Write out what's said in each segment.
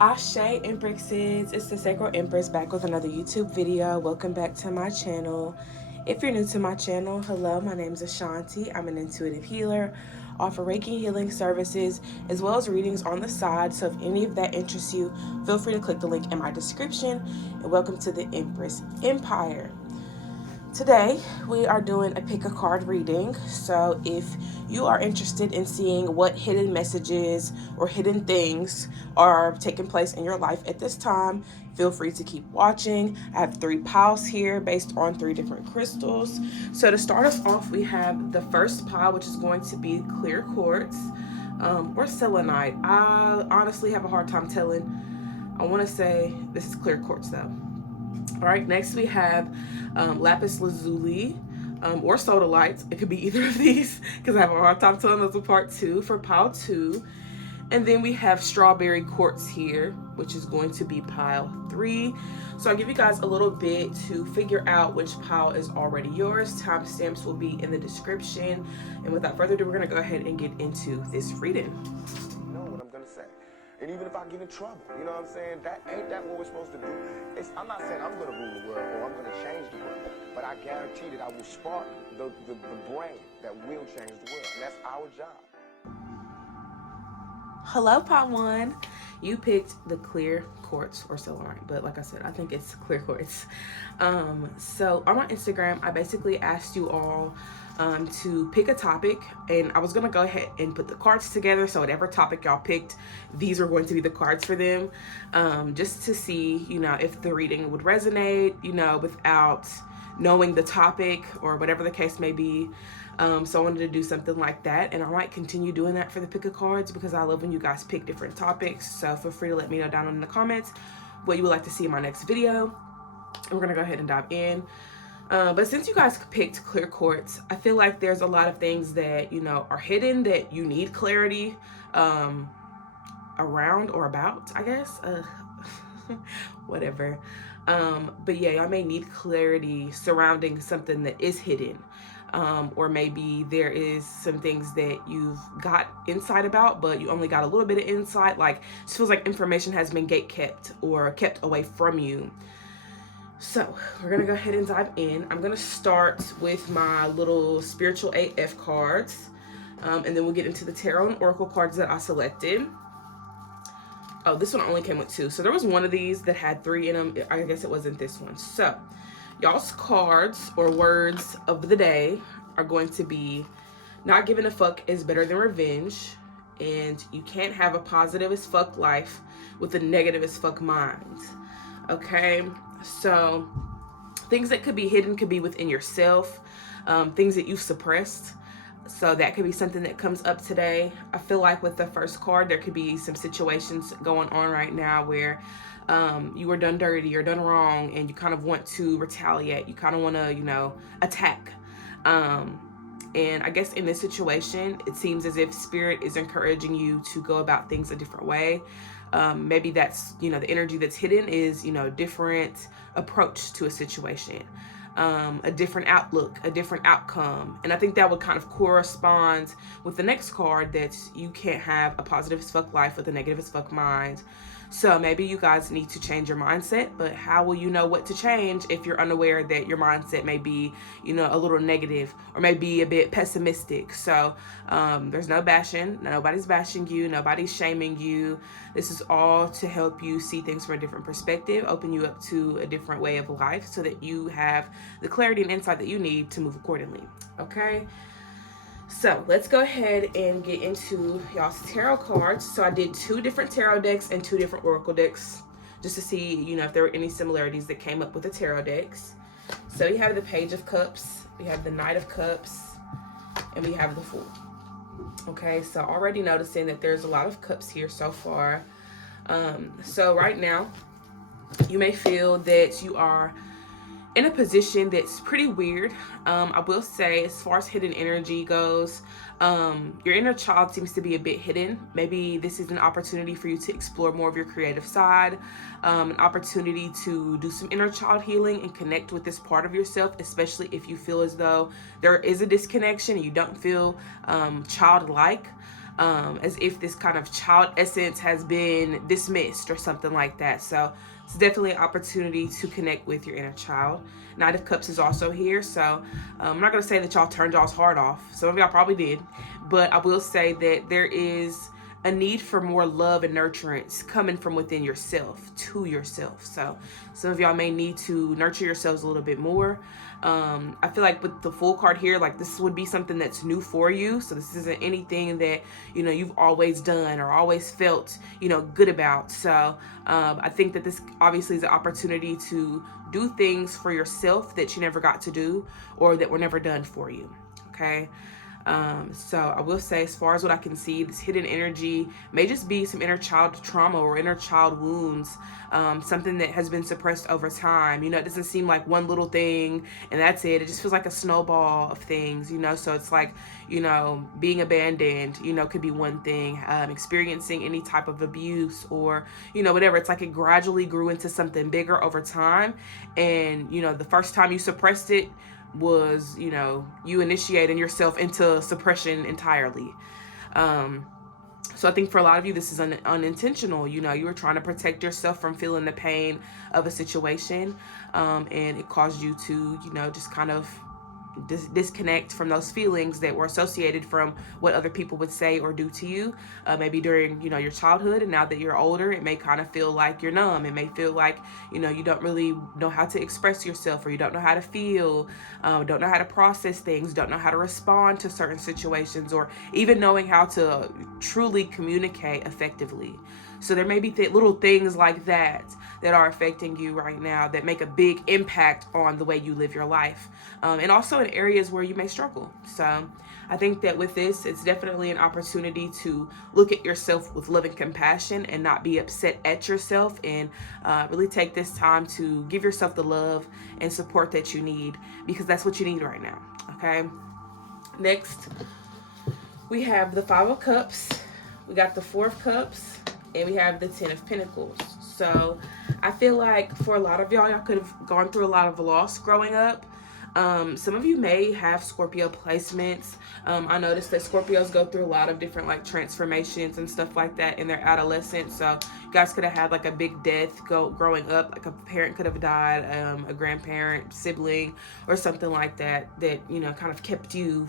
Ashe Empresses, it's the Sacred Empress back with another YouTube video. Welcome back to my channel. If you're new to my channel, hello, my name is Ashanti. I'm an intuitive healer, offer Reiki healing services as well as readings on the side. So if any of that interests you, feel free to click the link in my description. And welcome to the Empress Empire. Today, we are doing a pick a card reading. So, if you are interested in seeing what hidden messages or hidden things are taking place in your life at this time, feel free to keep watching. I have 3 piles here based on 3 different crystals. So, to start us off, we have the first pile, which is going to be clear quartz or selenite. I honestly have a hard time telling. I want to say this is clear quartz though. All right, next we have lapis lazuli or sodalite. It could be either of these because I have a hard time telling those apart too for pile 2. And then we have strawberry quartz here, which is going to be pile 3. So I'll give you guys a little bit to figure out which pile is already yours. Timestamps will be in the description. And without further ado, we're going to go ahead and get into this reading. You know what I'm going to say. And even if I get in trouble, you know what I'm saying? Ain't that what we're supposed to do? I'm not saying I'm going to rule the world or I'm going to change the world, but I guarantee that I will spark the brain that will change the world. And that's our job. Hello, Pot One. You picked the clear quartz or selenite, but like I said, I think it's clear quartz. So on my Instagram, I basically asked you all to pick a topic, and I was gonna go ahead and put the cards together. So whatever topic y'all picked, these are going to be the cards for them, just to see, if the reading would resonate, without knowing the topic or whatever the case may be. So I wanted to do something like that, and I might continue doing that for the pick of cards because I love when you guys pick different topics. So feel free to let me know down in the comments what you would like to see in my next video, and we're gonna go ahead and dive in. But since you guys picked clear quartz, I feel like there's a lot of things that are hidden that you need clarity around or about, I guess. Whatever. But yeah, y'all may need clarity surrounding something that is hidden. Or maybe there is some things that you've got insight about, but you only got a little bit of insight. Like, it feels like information has been gate kept or kept away from you. So we're gonna go ahead and dive in. I'm gonna start with my little spiritual AF cards, and then we'll get into the tarot and oracle cards that I selected. Oh, this one only came with 2. So there was one of these that had 3 in them. I guess it wasn't this one. So y'all's cards or words of the day are going to be: not giving a fuck is better than revenge, and you can't have a positive as fuck life with a negative as fuck mind. Okay, so things that could be hidden could be within yourself, things that you've suppressed. So that could be something that comes up today. I feel like with the first card, there could be some situations going on right now where you were done dirty or done wrong, and you kind of want to retaliate. You kind of want to, attack. And I guess in this situation, it seems as if Spirit is encouraging you to go about things a different way. Maybe that's, the energy that's hidden is, different approach to a situation. A different outlook, a different outcome. And I think that would kind of correspond with the next card, that you can't have a positive as fuck life with a negative as fuck mind. So maybe you guys need to change your mindset, but how will you know what to change if you're unaware that your mindset may be, a little negative or maybe a bit pessimistic? So there's no bashing. Nobody's bashing you. Nobody's shaming you. This is all to help you see things from a different perspective, open you up to a different way of life so that you have the clarity and insight that you need to move accordingly. Okay? So let's go ahead and get into y'all's tarot cards. So I did 2 different tarot decks and 2 different oracle decks just to see, if there were any similarities that came up with the tarot decks. So you have the Page of Cups, we have the Knight of Cups, and we have the Fool. Okay, so already noticing that there's a lot of cups here so far. So right now, you may feel that you are in a position that's pretty weird. I will say, as far as hidden energy goes, your inner child seems to be a bit hidden. Maybe this is an opportunity for you to explore more of your creative side, an opportunity to do some inner child healing and connect with this part of yourself, especially if you feel as though there is a disconnection and you don't feel childlike. as if this kind of child essence has been dismissed or something like that. So it's definitely an opportunity to connect with your inner child. Knight of Cups is also here, so I'm not going to say that y'all turned y'all's heart off. Some of y'all probably did, but I will say that there is a need for more love and nurturance coming from within yourself to yourself. So some of y'all may need to nurture yourselves a little bit more. I feel like with the Fool card here, like this would be something that's new for you. So this isn't anything that, you've always done or always felt, good about. So I think that this obviously is an opportunity to do things for yourself that you never got to do or that were never done for you. Okay. So I will say, as far as what I can see, this hidden energy may just be some inner child trauma or inner child wounds, something that has been suppressed over time. It doesn't seem like one little thing and that's it. It just feels like a snowball of things, so it's like, being abandoned, could be one thing, experiencing any type of abuse or, whatever. It's like it gradually grew into something bigger over time. And, the first time you suppressed it was, you initiating yourself into suppression entirely. So I think for a lot of you, this is unintentional. You were trying to protect yourself from feeling the pain of a situation, and it caused you to, just kind of disconnect from those feelings that were associated from what other people would say or do to you, maybe during your childhood. And now that you're older, it may kind of feel like you're numb. It may feel like you don't really know how to express yourself, or you don't know how to feel, don't know how to process things, don't know how to respond to certain situations, or even knowing how to truly communicate effectively. So there may be little things like that are affecting you right now that make a big impact on the way you live your life, and also in areas where you may struggle. So I think that with this, it's definitely an opportunity to look at yourself with love and compassion and not be upset at yourself, and really take this time to give yourself the love and support that you need, because that's what you need right now. Okay. Next, we have the Five of Cups, we got the Four of Cups, and we have the Ten of Pentacles. So I feel like for a lot of y'all could have gone through a lot of loss growing up. Some of you may have Scorpio placements. I noticed that Scorpios go through a lot of different transformations and stuff like that in their adolescence. So you guys could have had a big death growing up, like a parent could have died, a grandparent, sibling, or something like that kind of kept you,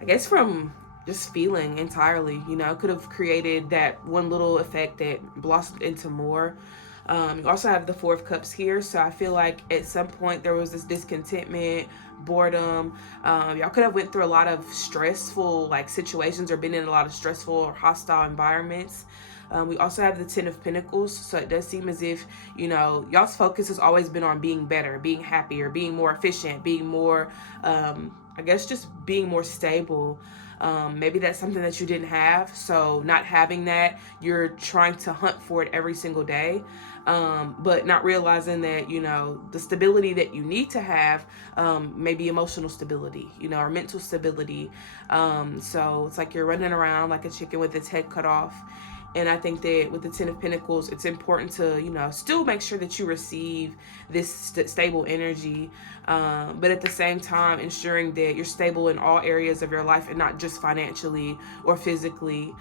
I guess, from just feeling entirely. Could have created that one little effect that blossomed into more. You also have the Four of Cups here. So I feel like at some point there was this discontentment, boredom. Y'all could have went through a lot of stressful situations, or been in a lot of stressful or hostile environments. We also have the Ten of Pentacles. So it does seem as if, y'all's focus has always been on being better, being happier, being more efficient, being more, I guess, just being more stable. Maybe that's something that you didn't have. So not having that, you're trying to hunt for it every single day. But not realizing that, the stability that you need to have, maybe emotional stability, or mental stability. So it's like you're running around like a chicken with its head cut off. And I think that with the Ten of Pentacles, it's important to, still make sure that you receive this stable energy, but at the same time, ensuring that you're stable in all areas of your life and not just financially or physically.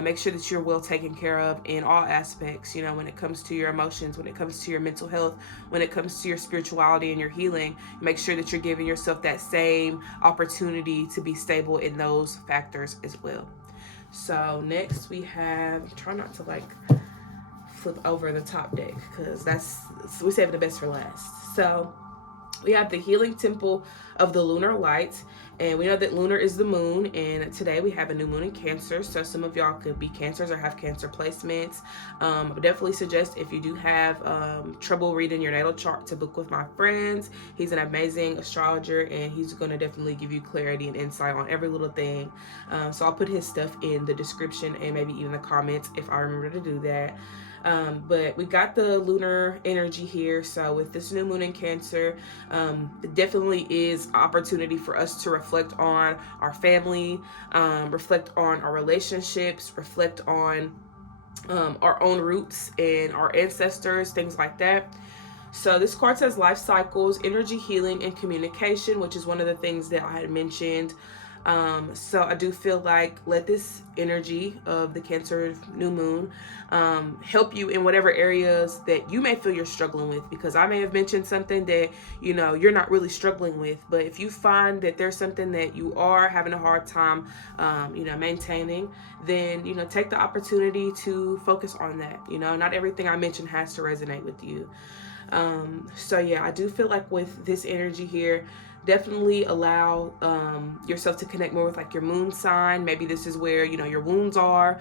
Make sure that you're well taken care of in all aspects, when it comes to your emotions, when it comes to your mental health, when it comes to your spirituality and your healing. Make sure that you're giving yourself that same opportunity to be stable in those factors as well. So next we have, try not to flip over the top deck, because we save the best for last. So we have the Healing Temple of the Lunar Light, and we know that lunar is the moon, and today we have a new moon in Cancer. So some of y'all could be Cancers or have Cancer placements. I would definitely suggest, if you do have trouble reading your natal chart, to book with my friend. He's an amazing astrologer, and he's going to definitely give you clarity and insight on every little thing. So I'll put his stuff in the description and maybe even the comments if I remember to do that. But we got the lunar energy here. So with this new moon in Cancer, it definitely is opportunity for us to reflect on our family, reflect on our relationships, reflect on our own roots and our ancestors, things like that. So this card says life cycles, energy healing, and communication, which is one of the things that I had mentioned So I do feel like let this energy of the Cancer new moon help you in whatever areas that you may feel you're struggling with, because I may have mentioned something that you're not really struggling with, but if you find that there's something that you are having a hard time maintaining, then take the opportunity to focus on that. Not everything I mentioned has to resonate with you. So yeah, I do feel like with this energy here, definitely allow yourself to connect more with like your moon sign. Maybe this is where your wounds are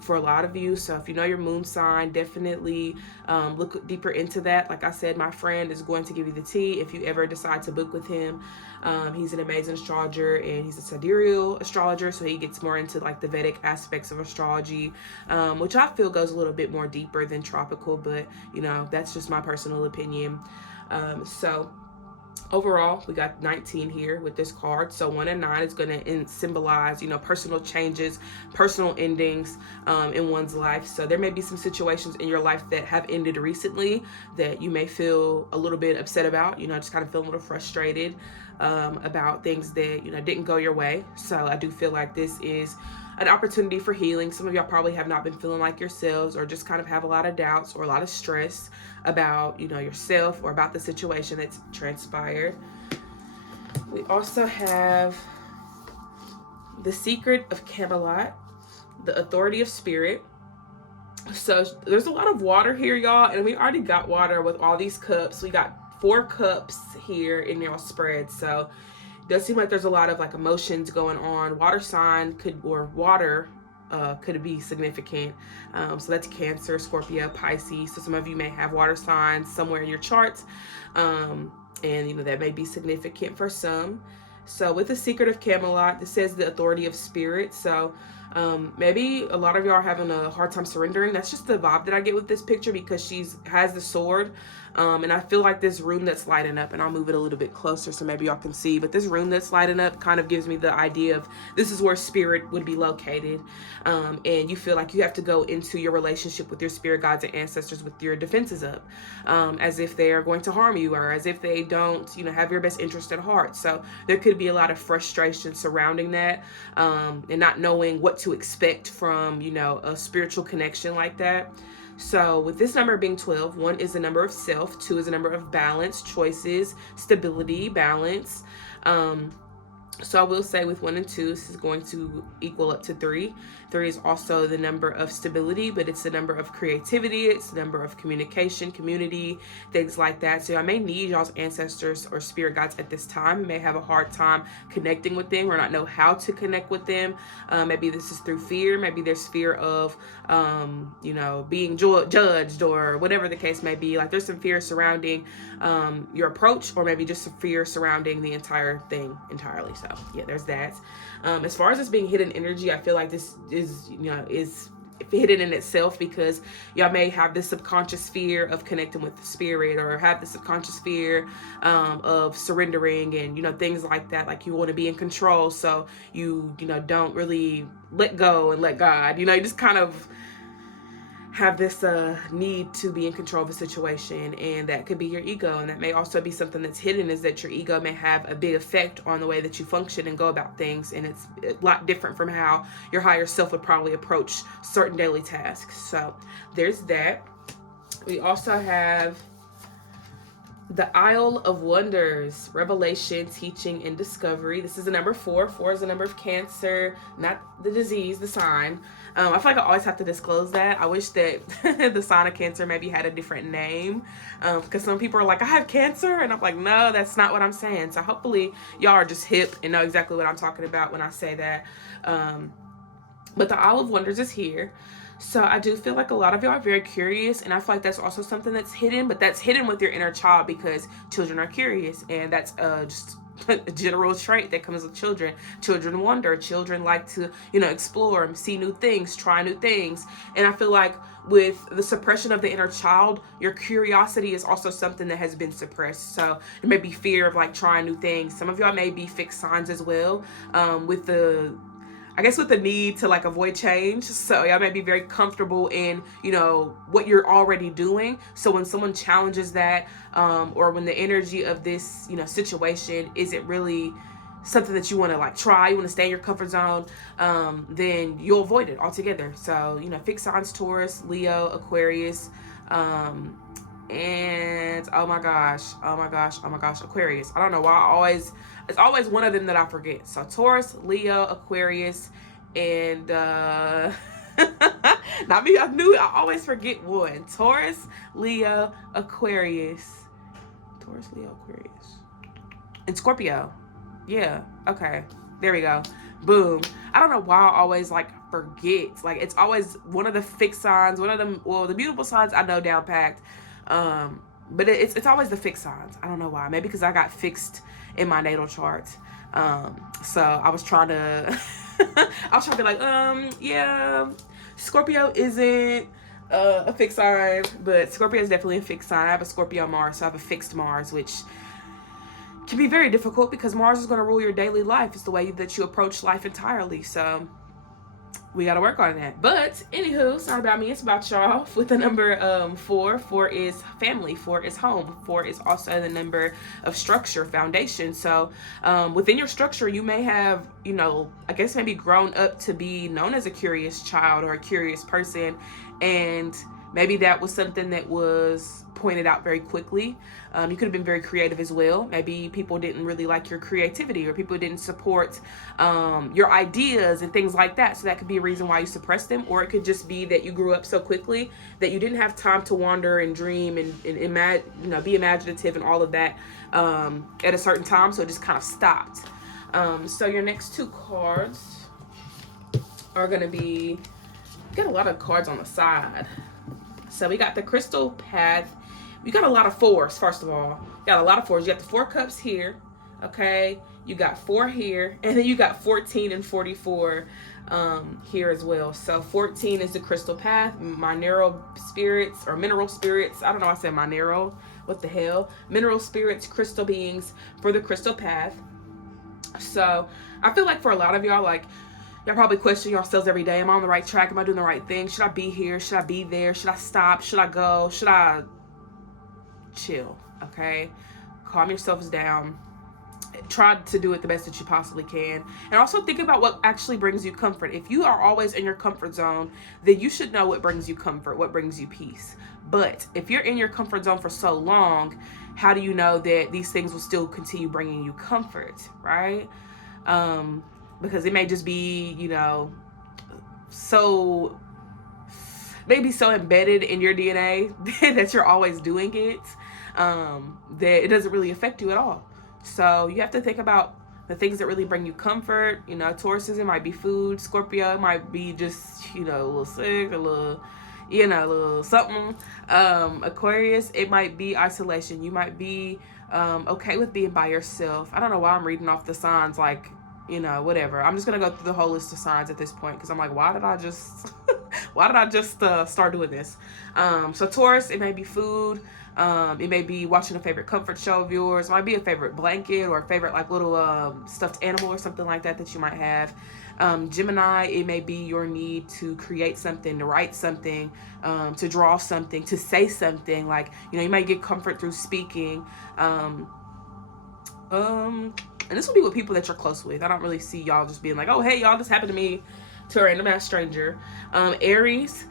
for a lot of you. So if you know your moon sign, definitely look deeper into that. Like I said, my friend is going to give you the tea if you ever decide to book with him. He's an amazing astrologer, and he's a sidereal astrologer, so he gets more into like the Vedic aspects of astrology, which I feel goes a little bit more deeper than tropical, but that's just my personal opinion. So overall, we got 19 here with this card. So 1 and 9 is going to symbolize, personal changes, personal endings in one's life. So there may be some situations in your life that have ended recently that you may feel a little bit upset about, just kind of feel a little frustrated about things that, didn't go your way. So I do feel like this is an opportunity for healing. Some of y'all probably have not been feeling like yourselves, or just kind of have a lot of doubts or a lot of stress about yourself or about the situation that's transpired. We also have the Secret of Camelot, the Authority of Spirit. So there's a lot of water here, y'all, and we already got water with all these cups. We got 4 cups here in y'all spread. So it does seem like there's a lot of like emotions going on. Water sign could be significant. So that's Cancer, Scorpio, Pisces. So some of you may have water signs somewhere in your charts, and that may be significant for some. So with the Secret of Camelot, this says the Authority of Spirit. So maybe a lot of y'all are having a hard time surrendering. That's just the vibe that I get with this picture, because she has the sword. And I feel like this room that's lighting up, and I'll move it a little bit closer so maybe y'all can see, but this room that's lighting up kind of gives me the idea of this is where spirit would be located. And you feel like you have to go into your relationship with your spirit guides and ancestors with your defenses up, as if they are going to harm you, or as if they don't, have your best interest at heart. So there could be a lot of frustration surrounding that, and not knowing what to expect from, a spiritual connection like that. So with this number being 12, 1 is the number of self, 2 is the number of balance, choices, stability, balance. So I will say with 1 and 2, this is going to equal up to 3. 3 is also the number of stability, but it's the number of creativity. It's the number of communication, community, things like that. So I may need y'all's ancestors or spirit guides at this time. You may have a hard time connecting with them or not know how to connect with them. Maybe this is through fear. Maybe there's fear of, being judged, or whatever the case may be. Like there's some fear surrounding your approach, or maybe just some fear surrounding the entire thing entirely. So yeah, there's that. As far as this being hidden energy, I feel like this is hidden in itself, because y'all may have this subconscious fear of connecting with the spirit, or have the subconscious fear of surrendering, and things like that. Like you want to be in control, so you don't really let go and let God. You just kind of have this need to be in control of a situation, and that could be your ego. And that may also be something that's hidden, is that your ego may have a big effect on the way that you function and go about things, and it's a lot different from how your higher self would probably approach certain daily tasks. So there's that. We also have the Isle of Wonders, revelation, teaching, and discovery. This is the number 4. 4 is the number of Cancer, not the disease, the sign. I feel like I always have to disclose that. I wish that the sign of Cancer maybe had a different name, because some people are like, I have Cancer, and I'm like, no, that's not what I'm saying. So hopefully y'all are just hip and know exactly what I'm talking about when I say that. But the Isle of Wonders is here. So I do feel like a lot of y'all are very curious, and I feel like that's also something that's hidden, but that's hidden with your inner child, because children are curious, and that's just a general trait that comes with children. Children wonder. Children like to, explore and see new things, try new things. And I feel like with the suppression of the inner child, your curiosity is also something that has been suppressed. So there may be fear of like trying new things. Some of y'all may be fixed signs as well, with the need to like avoid change. So y'all may be very comfortable in, what you're already doing. So when someone challenges that, or when the energy of this, situation isn't really something that you want to like try, you want to stay in your comfort zone, then you'll avoid it altogether. So, you know, fixed signs: Taurus, Leo, Aquarius, and oh my gosh, Aquarius. I don't know why it's always one of them that I forget. So Taurus, Leo, Aquarius, and not me. I knew I always forget one. Taurus, Leo, Aquarius. Taurus, Leo, Aquarius, and Scorpio. Yeah. Okay. There we go. Boom. I don't know why I always like forget. Like it's always one of the fixed signs, one of them. Well, the beautiful signs I know down packed. But it's always the fixed signs. I don't know why. Maybe because I got fixed in my natal chart. So I was trying to, I was trying to be like, yeah, Scorpio isn't a fixed sign, but Scorpio is definitely a fixed sign. I have a Scorpio Mars, so I have a fixed Mars, which can be very difficult because Mars is going to rule your daily life. It's the way that you approach life entirely. So we got to work on that. But anywho, it's not about me, it's about y'all. With the number 4 is family, 4 is home, 4 is also the number of structure, foundation. So within your structure, you may have, you know, I guess maybe grown up to be known as a curious child or a curious person, and maybe that was something that was pointed out very quickly. You could have been very creative as well. Maybe people didn't really like your creativity, or people didn't support your ideas and things like that. So that could be a reason why you suppressed them. Or it could just be that you grew up so quickly that you didn't have time to wander and dream and be imaginative and all of that at a certain time. So it just kind of stopped. So your next 2 cards are going to be, got a lot of cards on the side. So we got the Crystal Path. We got a lot of 4s, first of all. Got a lot of 4s. You got the 4 cups here, okay? You got 4 here, and then you got 14 and 44 here as well. So 14 is the Crystal Path, mineral spirits, or mineral spirits. I don't know, I said mineral. What the hell? Mineral spirits, crystal beings for the Crystal Path. So I feel like for a lot of y'all, like, y'all probably question yourselves every day. Am I on the right track? Am I doing the right thing? Should I be here? Should I be there? Should I stop? Should I go? Should I chill? Okay. Calm yourselves down. Try to do it the best that you possibly can. And also think about what actually brings you comfort. If you are always in your comfort zone, then you should know what brings you comfort, what brings you peace. But if you're in your comfort zone for so long, how do you know that these things will still continue bringing you comfort, right? Because it may just be, you know, maybe so embedded in your DNA that you're always doing it, that it doesn't really affect you at all. So you have to think about the things that really bring you comfort. You know, Tauruses, it might be food. Scorpio, it might be just, you know, a little sick, a little something. Aquarius, it might be isolation. You might be okay with being by yourself. I don't know why I'm reading off the signs, like, you know, whatever. I'm just gonna go through the whole list of signs at this point, because I'm like, why did I just start doing this? So Taurus, it may be food. It may be watching a favorite comfort show of yours. It might be a favorite blanket or a favorite like little stuffed animal or something like that you might have. Gemini, it may be your need to create something, to write something, to draw something, to say something. Like, you know, you might get comfort through speaking. And this will be with people that you're close with. I don't really see y'all just being like, oh, hey, y'all, this happened to me, to a random ass stranger. Aries,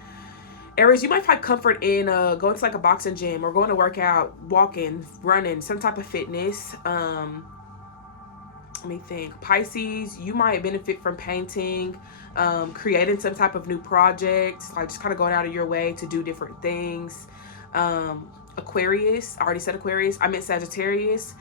you might find comfort in going to like a boxing gym, or going to work out, walking, running, some type of fitness. Let me think. Pisces, you might benefit from painting, creating some type of new project, like just kind of going out of your way to do different things. Aquarius, I already said Aquarius. I meant Sagittarius.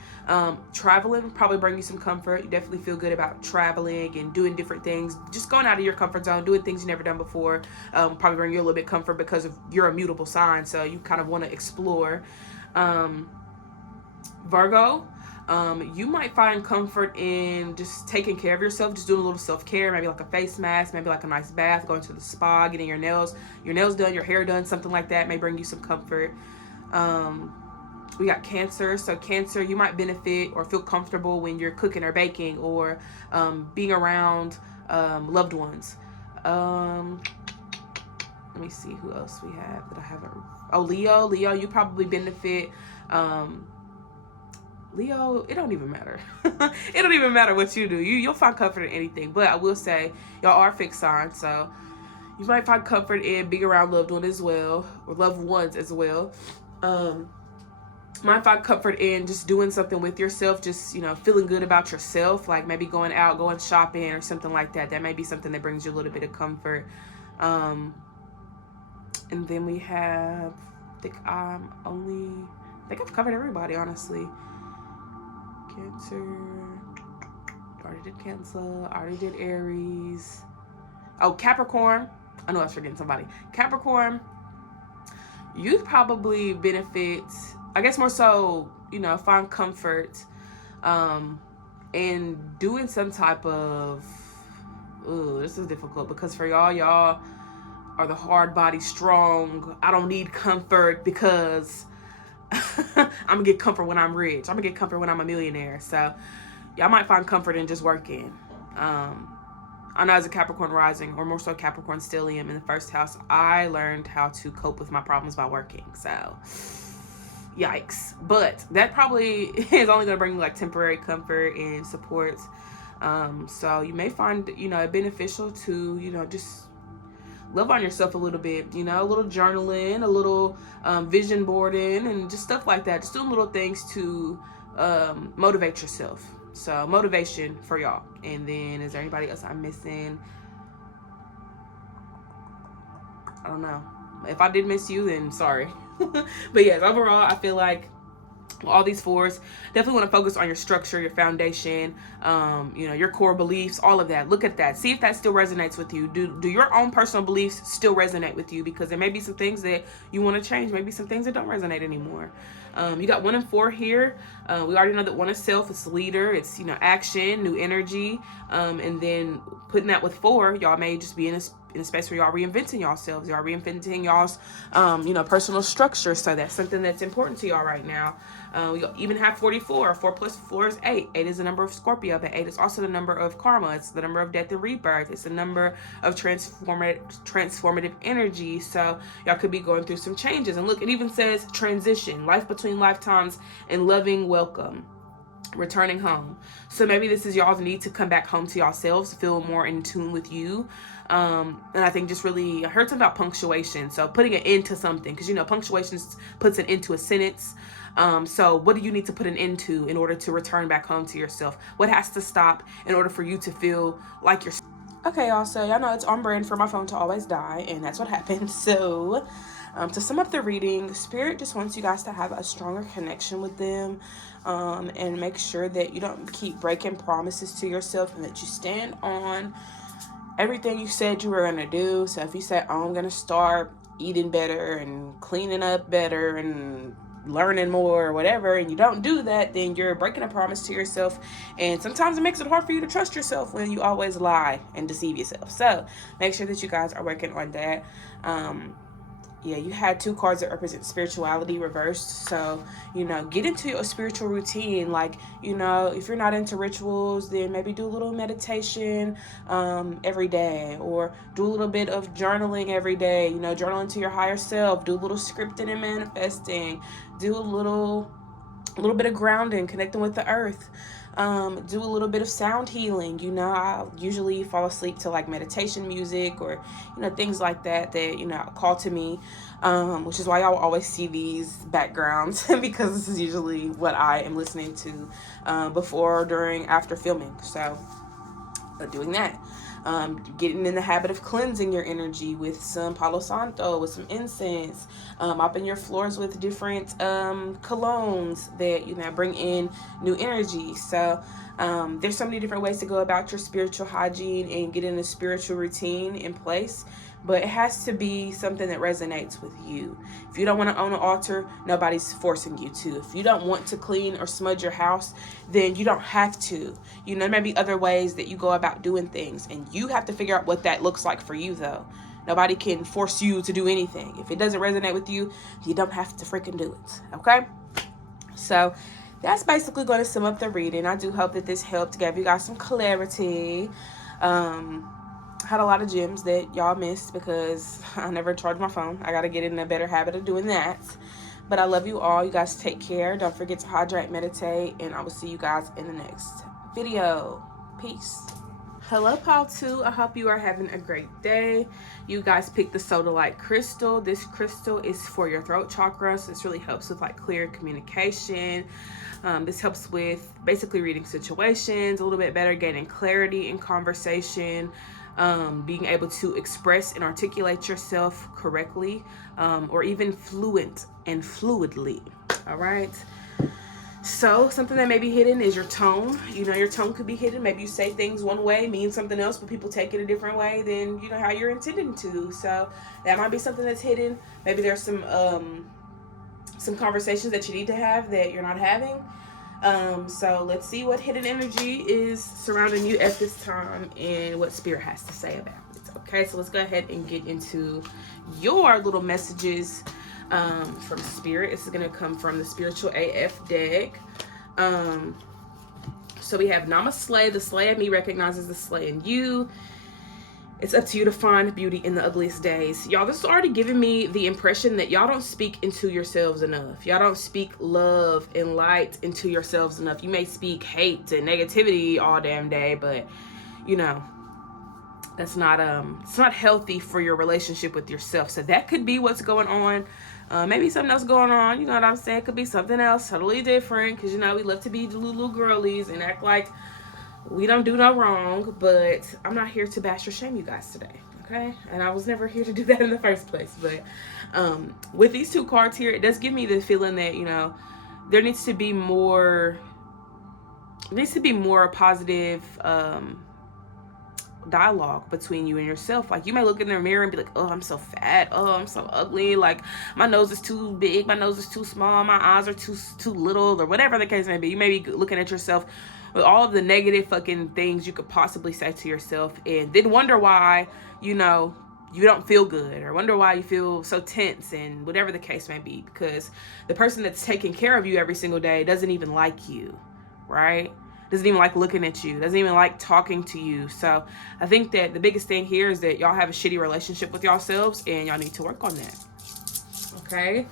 Traveling probably bring you some comfort. You definitely feel good about traveling and doing different things. Just going out of your comfort zone, doing things you've never done before, probably bring you a little bit comfort because of you're a mutable sign, so you kind of want to explore. Virgo, you might find comfort in just taking care of yourself, just doing a little self-care, maybe like a face mask, maybe like a nice bath, going to the spa, getting your nails done, your hair done, something like that may bring you some comfort. We got Cancer. So Cancer, you might benefit or feel comfortable when you're cooking or baking, or being around loved ones. Let me see who else we have that I haven't. Oh, Leo, you probably benefit Leo, it don't even matter. It don't even matter what you do. You'll find comfort in anything. But I will say, y'all are fixed signs, so you might find comfort in being around loved ones as well, or loved ones as well. Might find comfort in just doing something with yourself, just, you know, feeling good about yourself, like maybe going out, going shopping or something like that. That may be something that brings you a little bit of comfort. And then we have, I think I've covered everybody, honestly. Cancer, already did Cancer, already did Aries. Oh, Capricorn. I know I was forgetting somebody. Capricorn, you'd probably benefit, I guess more so, you know, find comfort in doing some type of, this is difficult because for y'all are the hard body strong. I don't need comfort because I'm gonna get comfort when I'm rich. I'm gonna get comfort when I'm a millionaire. So y'all might find comfort in just working. I know as a Capricorn rising, or more so Capricorn stellium in the first house, I learned how to cope with my problems by working. So yikes. But that probably is only going to bring you like temporary comfort and support. So you may find, you know, it beneficial to, you know, just love on yourself a little bit, you know, a little journaling, a little vision boarding, and just stuff like that. Just doing little things to motivate yourself. So motivation for y'all. And then is there anybody else I'm missing? I don't know. If I did miss you, then sorry. But yes, overall, I feel like all these fours definitely want to focus on your structure, your foundation, you know, your core beliefs, all of that. Look at that. See if that still resonates with you. Do your own personal beliefs still resonate with you? Because there may be some things that you want to change, maybe some things that don't resonate anymore. You got 1 and 4 here. We already know that 1 is self, it's leader, it's, you know, action, new energy. And then putting that with 4, y'all may just be in a space where y'all reinventing yourselves, y'all reinventing y'all's, you know, personal structure. So that's something that's important to y'all right now. We even have 44. 4 plus 4 is 8. 8 is the number of Scorpio, but 8 is also the number of karma. It's the number of death and rebirth. It's the number of transformative energy. So y'all could be going through some changes. And look, it even says transition, life between lifetimes, and loving welcome, returning home. So maybe this is y'all's need to come back home to yourselves, feel more in tune with you. And I think just really, I heard something about punctuation. So putting an end to something, because, you know, punctuation puts an end to a sentence. So what do you need to put an end to in order to return back home to yourself? What has to stop in order for you to feel like you're... Okay, y'all, so y'all know it's on brand for my phone to always die, and that's what happened. So to sum up the reading, Spirit just wants you guys to have a stronger connection with them, and make sure that you don't keep breaking promises to yourself, and that you stand on everything you said you were going to do. So if you said, oh, I'm going to start eating better and cleaning up better and learning more or whatever, and you don't do that, then you're breaking a promise to yourself. And sometimes it makes it hard for you to trust yourself when you always lie and deceive yourself. So make sure that you guys are working on that. Yeah, you had 2 cards that represent spirituality reversed. So, you know, get into a spiritual routine. Like, you know, if you're not into rituals, then maybe do a little meditation every day, or do a little bit of journaling every day. You know, journal into your higher self. Do a little scripting and manifesting. Do a little bit of grounding, connecting with the earth. Do a little bit of sound healing. You know, I usually fall asleep to like meditation music, or, you know, things like that, you know, call to me, which is why y'all always see these backgrounds because this is usually what I am listening to before, during, after filming. So doing that. Getting in the habit of cleansing your energy with some Palo Santo, with some incense, mopping your floors with different colognes that, you know, bring in new energy. So there's so many different ways to go about your spiritual hygiene and getting a spiritual routine in place, but it has to be something that resonates with you. If you don't want to own an altar, nobody's forcing you to. If you don't want to clean or smudge your house, then you don't have to. You know, there may be other ways that you go about doing things, and you have to figure out what that looks like for you, though. Nobody can force you to do anything. If it doesn't resonate with you, you don't have to freaking do it, okay? So that's basically going to sum up the reading. I do hope that this helped, give you guys some clarity. Had a lot of gems that y'all missed because I never charged my phone. I got to get in a better habit of doing that. But I love you all. You guys take care. Don't forget to hydrate, meditate, and I will see you guys in the next video. Peace. Hello, Pal 2. I hope you are having a great day. You guys picked the Soda Light crystal. This crystal is for your throat chakra, so this really helps with like clear communication. This helps with basically reading situations a little bit better, gaining clarity in conversation, being able to express and articulate yourself correctly, or even fluent and fluidly. All right. So something that may be hidden is your tone. You know, your tone could be hidden. Maybe you say things one way, mean something else, but people take it a different way than, you know, how you're intending to. So that might be something that's hidden. Maybe there's some conversations that you need to have that you're not having. So let's see what hidden energy is surrounding you at this time and what Spirit has to say about it. Okay, so let's go ahead and get into your little messages from Spirit. This is going to come from the Spiritual AF deck. So we have Namaste. The slay in me recognizes the slay in you. It's up to you to find beauty in the ugliest days. Y'all, this is already giving me the impression that y'all don't speak into yourselves enough. Y'all don't speak love and light into yourselves enough. You may speak hate and negativity all damn day, but you know, that's not it's not healthy for your relationship with yourself. So that could be what's going on. Maybe something else going on, you know what I'm saying? It could be something else totally different, because you know we love to be the little girlies and act like we don't do no wrong. But I'm not here to bash or shame you guys today, okay? And I was never here to do that in the first place. But with these two cards here, it does give me the feeling that, you know, there needs to be more positive dialogue between you and yourself. Like, you may look in the mirror and be like, oh, I'm so fat, oh, I'm so ugly, like my nose is too big, my nose is too small, my eyes are too little, or whatever the case may be. You may be looking at yourself with all of the negative fucking things you could possibly say to yourself, and then wonder why, you know, you don't feel good, or wonder why you feel so tense, and whatever the case may be, because the person that's taking care of you every single day doesn't even like you, right? Doesn't even like looking at you, doesn't even like talking to you. So I think that the biggest thing here is that y'all have a shitty relationship with yourselves, and y'all need to work on that. Okay,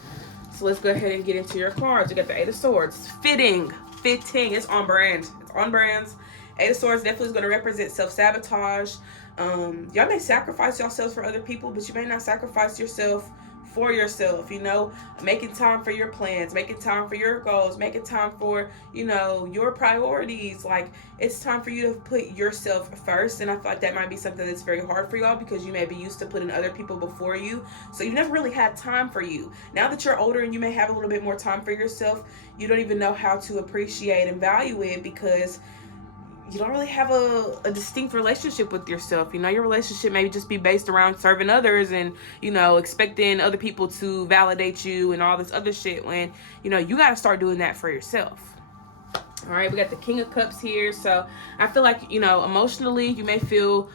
so let's go ahead and get into your cards. You got the Eight of Swords. Fitting. It's on brand. It's on brands. Eight of Swords definitely is going to represent self-sabotage. Y'all may sacrifice yourselves for other people, but you may not sacrifice yourself for yourself. You know, making time for your plans, making time for your goals, making time for, you know, your priorities. Like, it's time for you to put yourself first. And I feel like that might be something that's very hard for y'all, because you may be used to putting other people before you, so you never really had time for you. Now that you're older and you may have a little bit more time for yourself, you don't even know how to appreciate and value it, because you don't really have a distinct relationship with yourself. You know, your relationship may just be based around serving others and, you know, expecting other people to validate you and all this other shit, when, you know, you got to start doing that for yourself. All right, we got the King of Cups here. So I feel like, you know, emotionally you may feel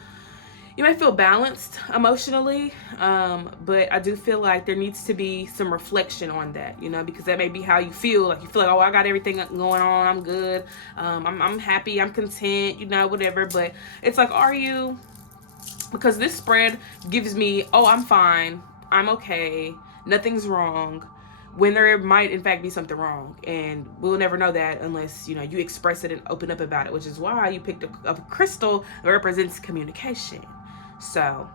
balanced emotionally, but I do feel like there needs to be some reflection on that, you know, because that may be how you feel. Like, you feel like, oh, I got everything going on, I'm good, I'm happy, I'm content, you know, whatever. But it's like, are you? Because this spread gives me, oh, I'm fine, I'm okay, nothing's wrong, when there might in fact be something wrong, and we'll never know that unless, you know, you express it and open up about it, which is why you picked a crystal that represents communication. So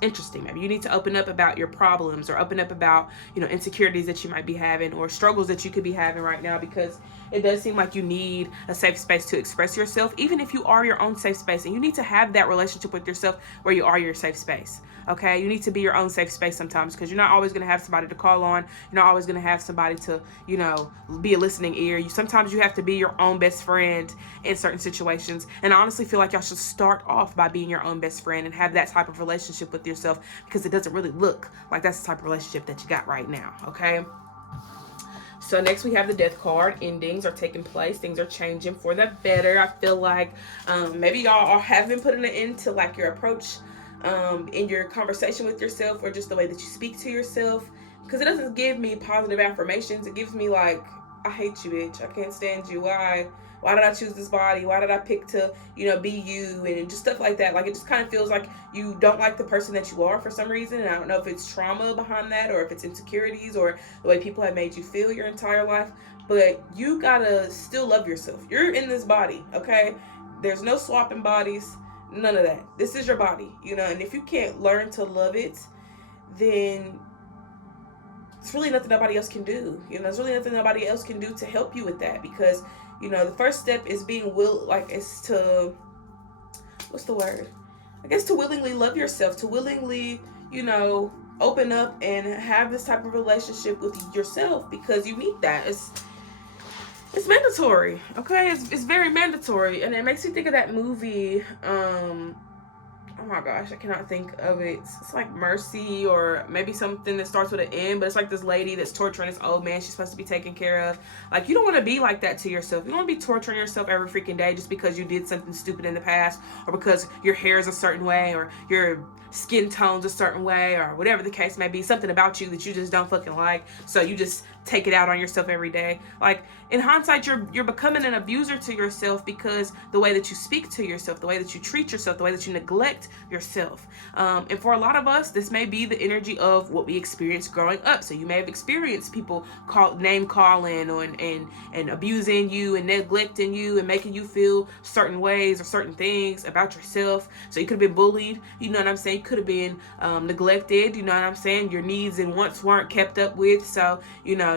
interesting. Maybe you need to open up about your problems, or open up about, you know, insecurities that you might be having, or struggles that you could be having right now, because it does seem like you need a safe space to express yourself, even if you are your own safe space. And you need to have that relationship with yourself where you are your safe space. Okay, you need to be your own safe space sometimes, because you're not always going to have somebody to call on. You're not always going to have somebody to, you know, be a listening ear. Sometimes you have to be your own best friend in certain situations. And I honestly feel like y'all should start off by being your own best friend and have that type of relationship with yourself, because it doesn't really look like that's the type of relationship that you got right now. Okay. So next we have the Death card. Endings are taking place. Things are changing for the better. I feel like maybe y'all have been putting an end to like your approach in your conversation with yourself, or just the way that you speak to yourself, because it doesn't give me positive affirmations. It gives me like I hate you, bitch. I can't stand you. Why? Why did I choose this body? Why did I pick to, be you? And just stuff like that. Like, it just kind of feels like you don't like the person that you are for some reason. And I don't know if it's trauma behind that or if it's insecurities or the way people have made you feel your entire life. But you gotta still love yourself. You're in this body, okay? There's no swapping bodies, none of that. This is your body, and if you can't learn to love it, then it's really nothing nobody else can do. There's really nothing nobody else can do to help you with that, because the first step is being is to, what's the word? I guess to willingly love yourself, to willingly, open up and have this type of relationship with yourself, because you need that. It's mandatory, okay? It's very mandatory, and it makes me think of that movie. Oh my gosh, I cannot think of it. It's like Mercy, or maybe something that starts with an M, but it's like this lady that's torturing this old man she's supposed to be taken care of. Like, you don't want to be like that to yourself. You don't want to be torturing yourself every freaking day just because you did something stupid in the past, or because your hair is a certain way, or your skin tone's a certain way, or whatever the case may be. Something about you that you just don't fucking like, so you just take it out on yourself every day. Like, in hindsight, you're becoming an abuser to yourself, because the way that you speak to yourself, the way that you treat yourself, the way that you neglect yourself. And for a lot of us, this may be the energy of what we experienced growing up. So you may have experienced people name calling and abusing you and neglecting you and making you feel certain ways or certain things about yourself. So you could have been bullied, you know what I'm saying? You could have been neglected, you know what I'm saying? Your needs and wants weren't kept up with. So,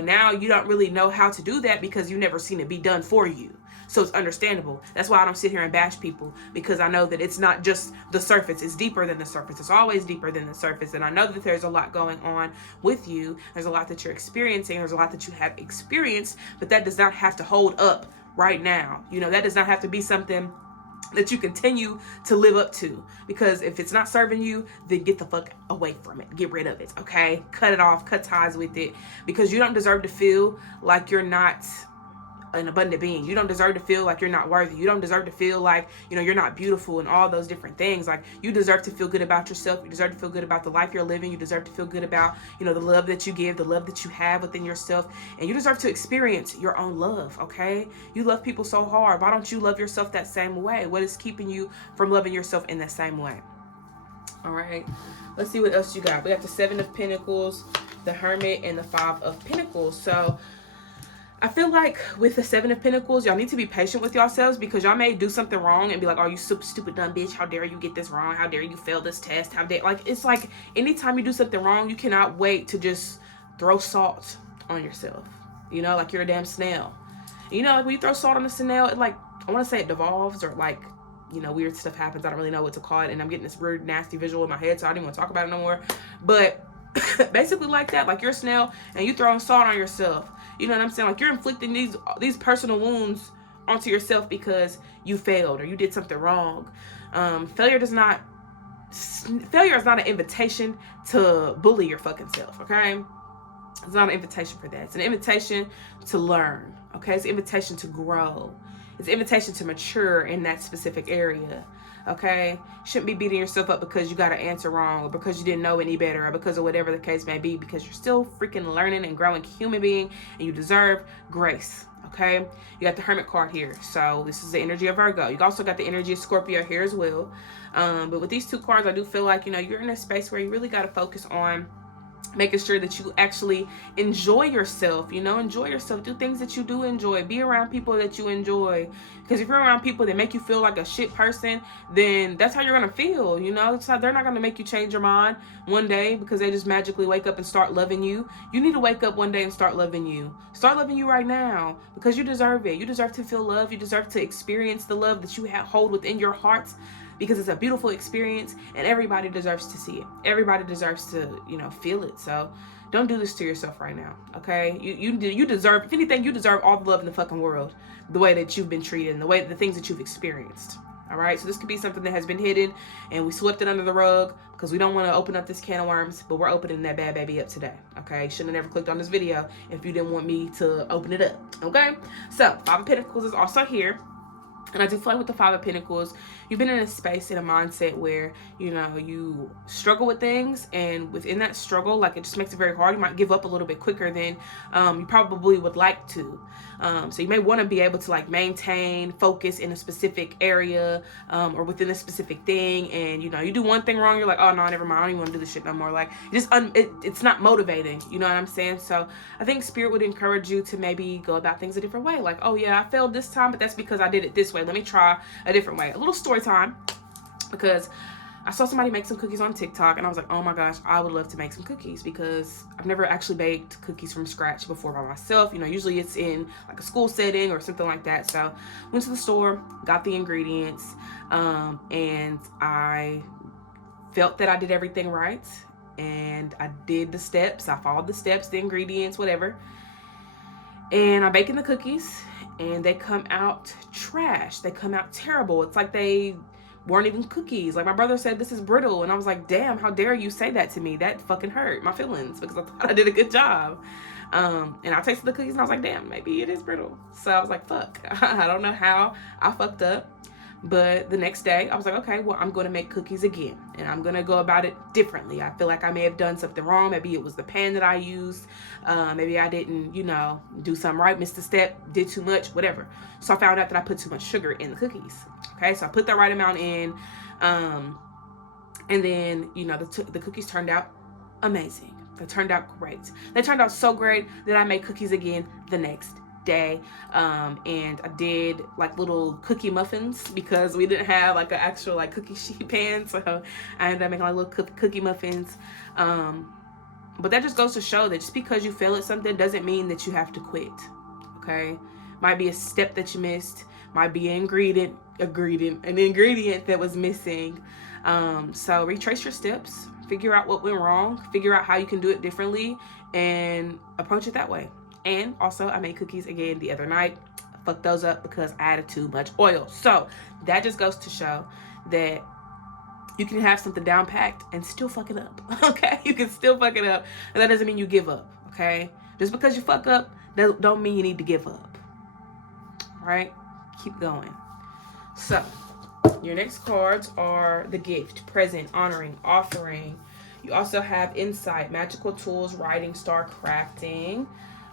now you don't really know how to do that because you've never seen it be done for you. So it's understandable. That's why I don't sit here and bash people, because I know that it's not just the surface. It's deeper than the surface. It's always deeper than the surface. And I know that there's a lot going on with you. There's a lot that you're experiencing. There's a lot that you have experienced, but that does not have to hold up right now. That does not have to be something that you continue to live up to, because if it's not serving you, then get the fuck away from it. Get rid of it, okay? Cut it off, cut ties with it, because you don't deserve to feel like you're not an abundant being. You don't deserve to feel like you're not worthy. You don't deserve to feel like, you're not beautiful and all those different things. Like, you deserve to feel good about yourself. You deserve to feel good about the life you're living. You deserve to feel good about, the love that you give, the love that you have within yourself. And you deserve to experience your own love, okay? You love people so hard. Why don't you love yourself that same way? What is keeping you from loving yourself in that same way? All right. Let's see what else you got. We got the 7 of Pentacles, the Hermit, and the 5 of Pentacles. So I feel like with the 7 of Pentacles, y'all need to be patient with yourselves, because y'all may do something wrong and be like, oh, you stupid dumb bitch. How dare you get this wrong? How dare you fail this test? It's like anytime you do something wrong, you cannot wait to just throw salt on yourself. Like you're a damn snail. Like when you throw salt on a snail, I want to say it devolves, or weird stuff happens. I don't really know what to call it. And I'm getting this weird, nasty visual in my head, so I don't even want to talk about it no more. But basically like that, like you're a snail and you throwing salt on yourself. You know what I'm saying? Like, you're inflicting these personal wounds onto yourself because you failed or you did something wrong. Failure is not an invitation to bully your fucking self, okay? It's not an invitation for that. It's an invitation to learn, okay? It's an invitation to grow. It's an invitation to mature in that specific area, okay? You shouldn't be beating yourself up because you got an answer wrong, or because you didn't know any better, or because of whatever the case may be, because you're still freaking learning and growing human being, and you deserve grace, okay? You got the Hermit card here. So this is the energy of Virgo. You also got the energy of Scorpio here as well. But with these two cards, I do feel like, you're in a space where you really got to focus on making sure that you actually enjoy yourself, enjoy yourself, do things that you do enjoy, be around people that you enjoy. Because if you're around people that make you feel like a shit person, then that's how you're going to feel, So they're not going to make you change your mind one day because they just magically wake up and start loving you. You need to wake up one day and start loving you. Start loving you right now, because you deserve it. You deserve to feel love. You deserve to experience the love that you hold within your heart, because it's a beautiful experience and everybody deserves to see it. Everybody deserves to, feel it. So don't do this to yourself right now, okay? You deserve, if anything, you deserve all the love in the fucking world, the way that you've been treated and the things that you've experienced, all right? So this could be something that has been hidden and we swept it under the rug because we don't want to open up this can of worms, but we're opening that bad baby up today, okay? Shouldn't have never clicked on this video if you didn't want me to open it up, okay? So 5 of Pentacles is also here. And I do feel like with the 5 of Pentacles, you've been in a space, in a mindset where, you know, you struggle with things, and within that struggle, like, it just makes it very hard. You might give up a little bit quicker than you probably would like to. So you may want to be able to, like, maintain focus in a specific area, or within a specific thing, and, you know, you do one thing wrong, you're like, oh no, never mind, I don't even want to do this shit no more. Like, it's not motivating, you know what I'm saying? So I think Spirit would encourage you to maybe go about things a different way. Like, oh yeah, I failed this time, but that's because I did it this way. Let me try a different way. A little story time, because I saw somebody make some cookies on TikTok, and I was like, oh my gosh, I would love to make some cookies, because I've never actually baked cookies from scratch before by myself. You know, usually it's in like a school setting or something like that. So went to the store, got the ingredients, and I felt that I did everything right, and I did the steps. I followed the steps, the ingredients, whatever. And I'm baking the cookies, and they come out trash. They come out terrible. It's like they weren't even cookies. Like, my brother said, this is brittle. And I was like, damn, how dare you say that to me? That fucking hurt my feelings, because I thought I did a good job. And I tasted the cookies, and I was like, damn, maybe it is brittle. So I was like, fuck. I don't know how I fucked up. But the next day, I was like, okay, well, I'm going to make cookies again. And I'm going to go about it differently. I feel like I may have done something wrong. Maybe it was the pan that I used. Maybe I didn't, you know, do something right, missed a step, did too much, whatever. So I found out that I put too much sugar in the cookies. Okay, so I put that right amount in. And then, you know, the cookies turned out amazing. They turned out great. They turned out so great that I made cookies again the next day. And I did like little cookie muffins, because we didn't have like an actual like cookie sheet pan. So I ended up making like little cookie muffins. But that just goes to show that just because you fail at something doesn't mean that you have to quit. Okay. Might be a step that you missed. Might be an ingredient that was missing. So retrace your steps, figure out what went wrong, figure out how you can do it differently, and approach it that way. And also, I made cookies again the other night. I fucked those up because I added too much oil. So that just goes to show that you can have something down packed and still fuck it up. Okay, you can still fuck it up, and that doesn't mean you give up. Okay, just because you fuck up don't mean you need to give up. All right, keep going. So your next cards are the gift, present, honoring, offering. You also have insight, magical tools, writing, star crafting.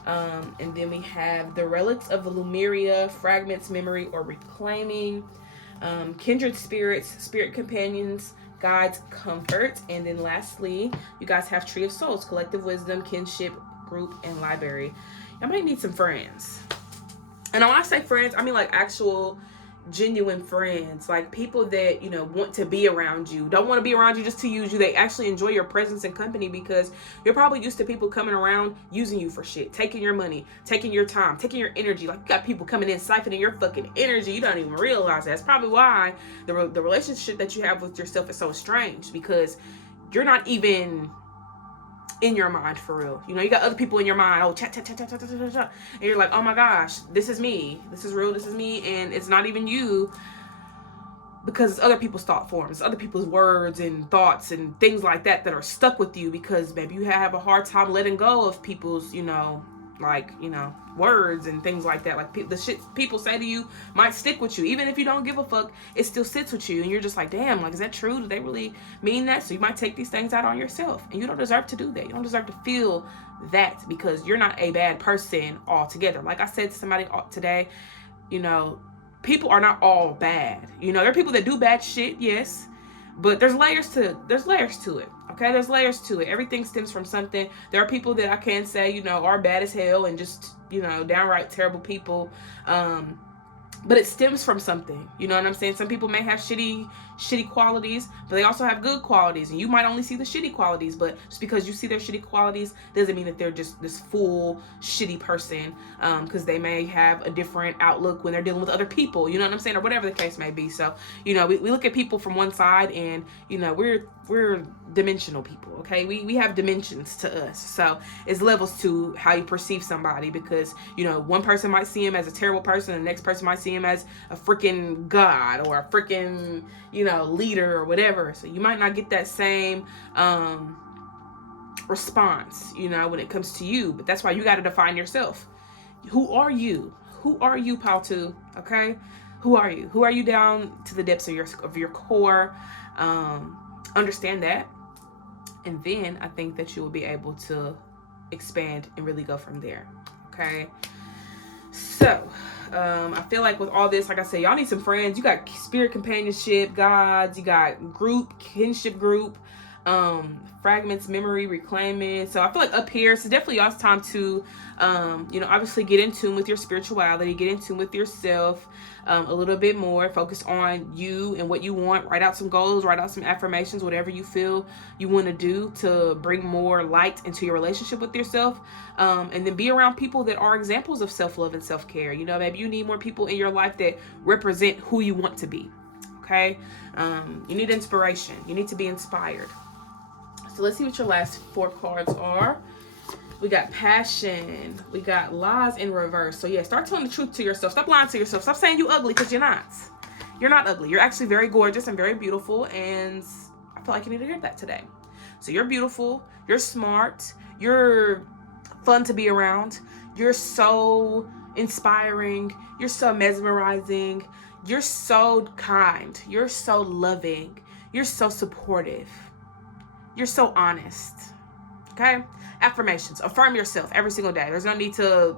And then we have the relics of the Lemuria, fragments, memory, or reclaiming. Kindred spirits, spirit companions, guides, comfort. And then lastly, you guys have Tree of Souls, collective wisdom, kinship, group, and library. I might need some friends. And when I say friends, I mean like actual genuine friends, like people that, you know, want to be around you, don't want to be around you just to use you. They actually enjoy your presence and company, because you're probably used to people coming around using you for shit, taking your money, taking your time, taking your energy. Like, you got people coming in siphoning your fucking energy. You don't even realize that. That's probably why the relationship that you have with yourself is so strange, because you're not even in your mind for real. You know, you got other people in your mind, oh, chat, and you're like, oh my gosh, this is me, this is real, this is me, and it's not even you, because it's other people's thought forms, other people's words and thoughts and things like that are stuck with you, because maybe you have a hard time letting go of people's, you know, like, you know, words and things like that. Like, the shit people say to you might stick with you. Even if you don't give a fuck, it still sits with you, and you're just like, damn, like, is that true? Do they really mean that? So you might take these things out on yourself, and you don't deserve to do that. You don't deserve to feel that, because you're not a bad person altogether. Like I said to somebody today, you know, people are not all bad. You know, there are people that do bad shit, yes, but there's layers to it. Okay, there's layers to it. Everything stems from something. There are people that I can say, you know, are bad as hell and just, you know, downright terrible people. But it stems from something. You know what I'm saying? Some people may have shitty qualities, but they also have good qualities. And you might only see the shitty qualities, but just because you see their shitty qualities doesn't mean that they're just this full shitty person. Because they may have a different outlook when they're dealing with other people. You know what I'm saying? Or whatever the case may be. So, you know, we look at people from one side, and, you know, we're dimensional people, okay? We have dimensions to us. So it's levels to how you perceive somebody, because, you know, one person might see him as a terrible person, and the next person might see him as a freaking god or a freaking, you know, leader or whatever. So you might not get that same response, you know, when it comes to you. But that's why you got to define yourself. Who are you? Who are you, Pal 2? Okay? Who are you? Who are you down to the depths of your core? Understand that. And then I think that you will be able to expand and really go from there. Okay. So, I feel like with all this, like I said, y'all need some friends. You got spirit companionship, gods, you got group, kinship group, fragments, memory, reclaiming. So I feel like up here, so definitely y'all's time to, obviously get in tune with your spirituality, get in tune with yourself a little bit more, focus on you and what you want, write out some goals, write out some affirmations, whatever you feel you want to do to bring more light into your relationship with yourself. And then be around people that are examples of self-love and self-care. Maybe you need more people in your life that represent who you want to be. Okay. You need inspiration. You need to be inspired. So let's see what your last 4 cards are. We got passion. We got lies in reverse. So yeah, start telling the truth to yourself. Stop lying to yourself. Stop saying you ugly, because you're not. You're not ugly. You're actually very gorgeous and very beautiful. And I feel like you need to hear that today. So you're beautiful. You're smart. You're fun to be around. You're so inspiring. You're so mesmerizing. You're so kind. You're so loving. You're so supportive. You're so honest. Okay? Affirmations. Affirm yourself every single day. There's no need to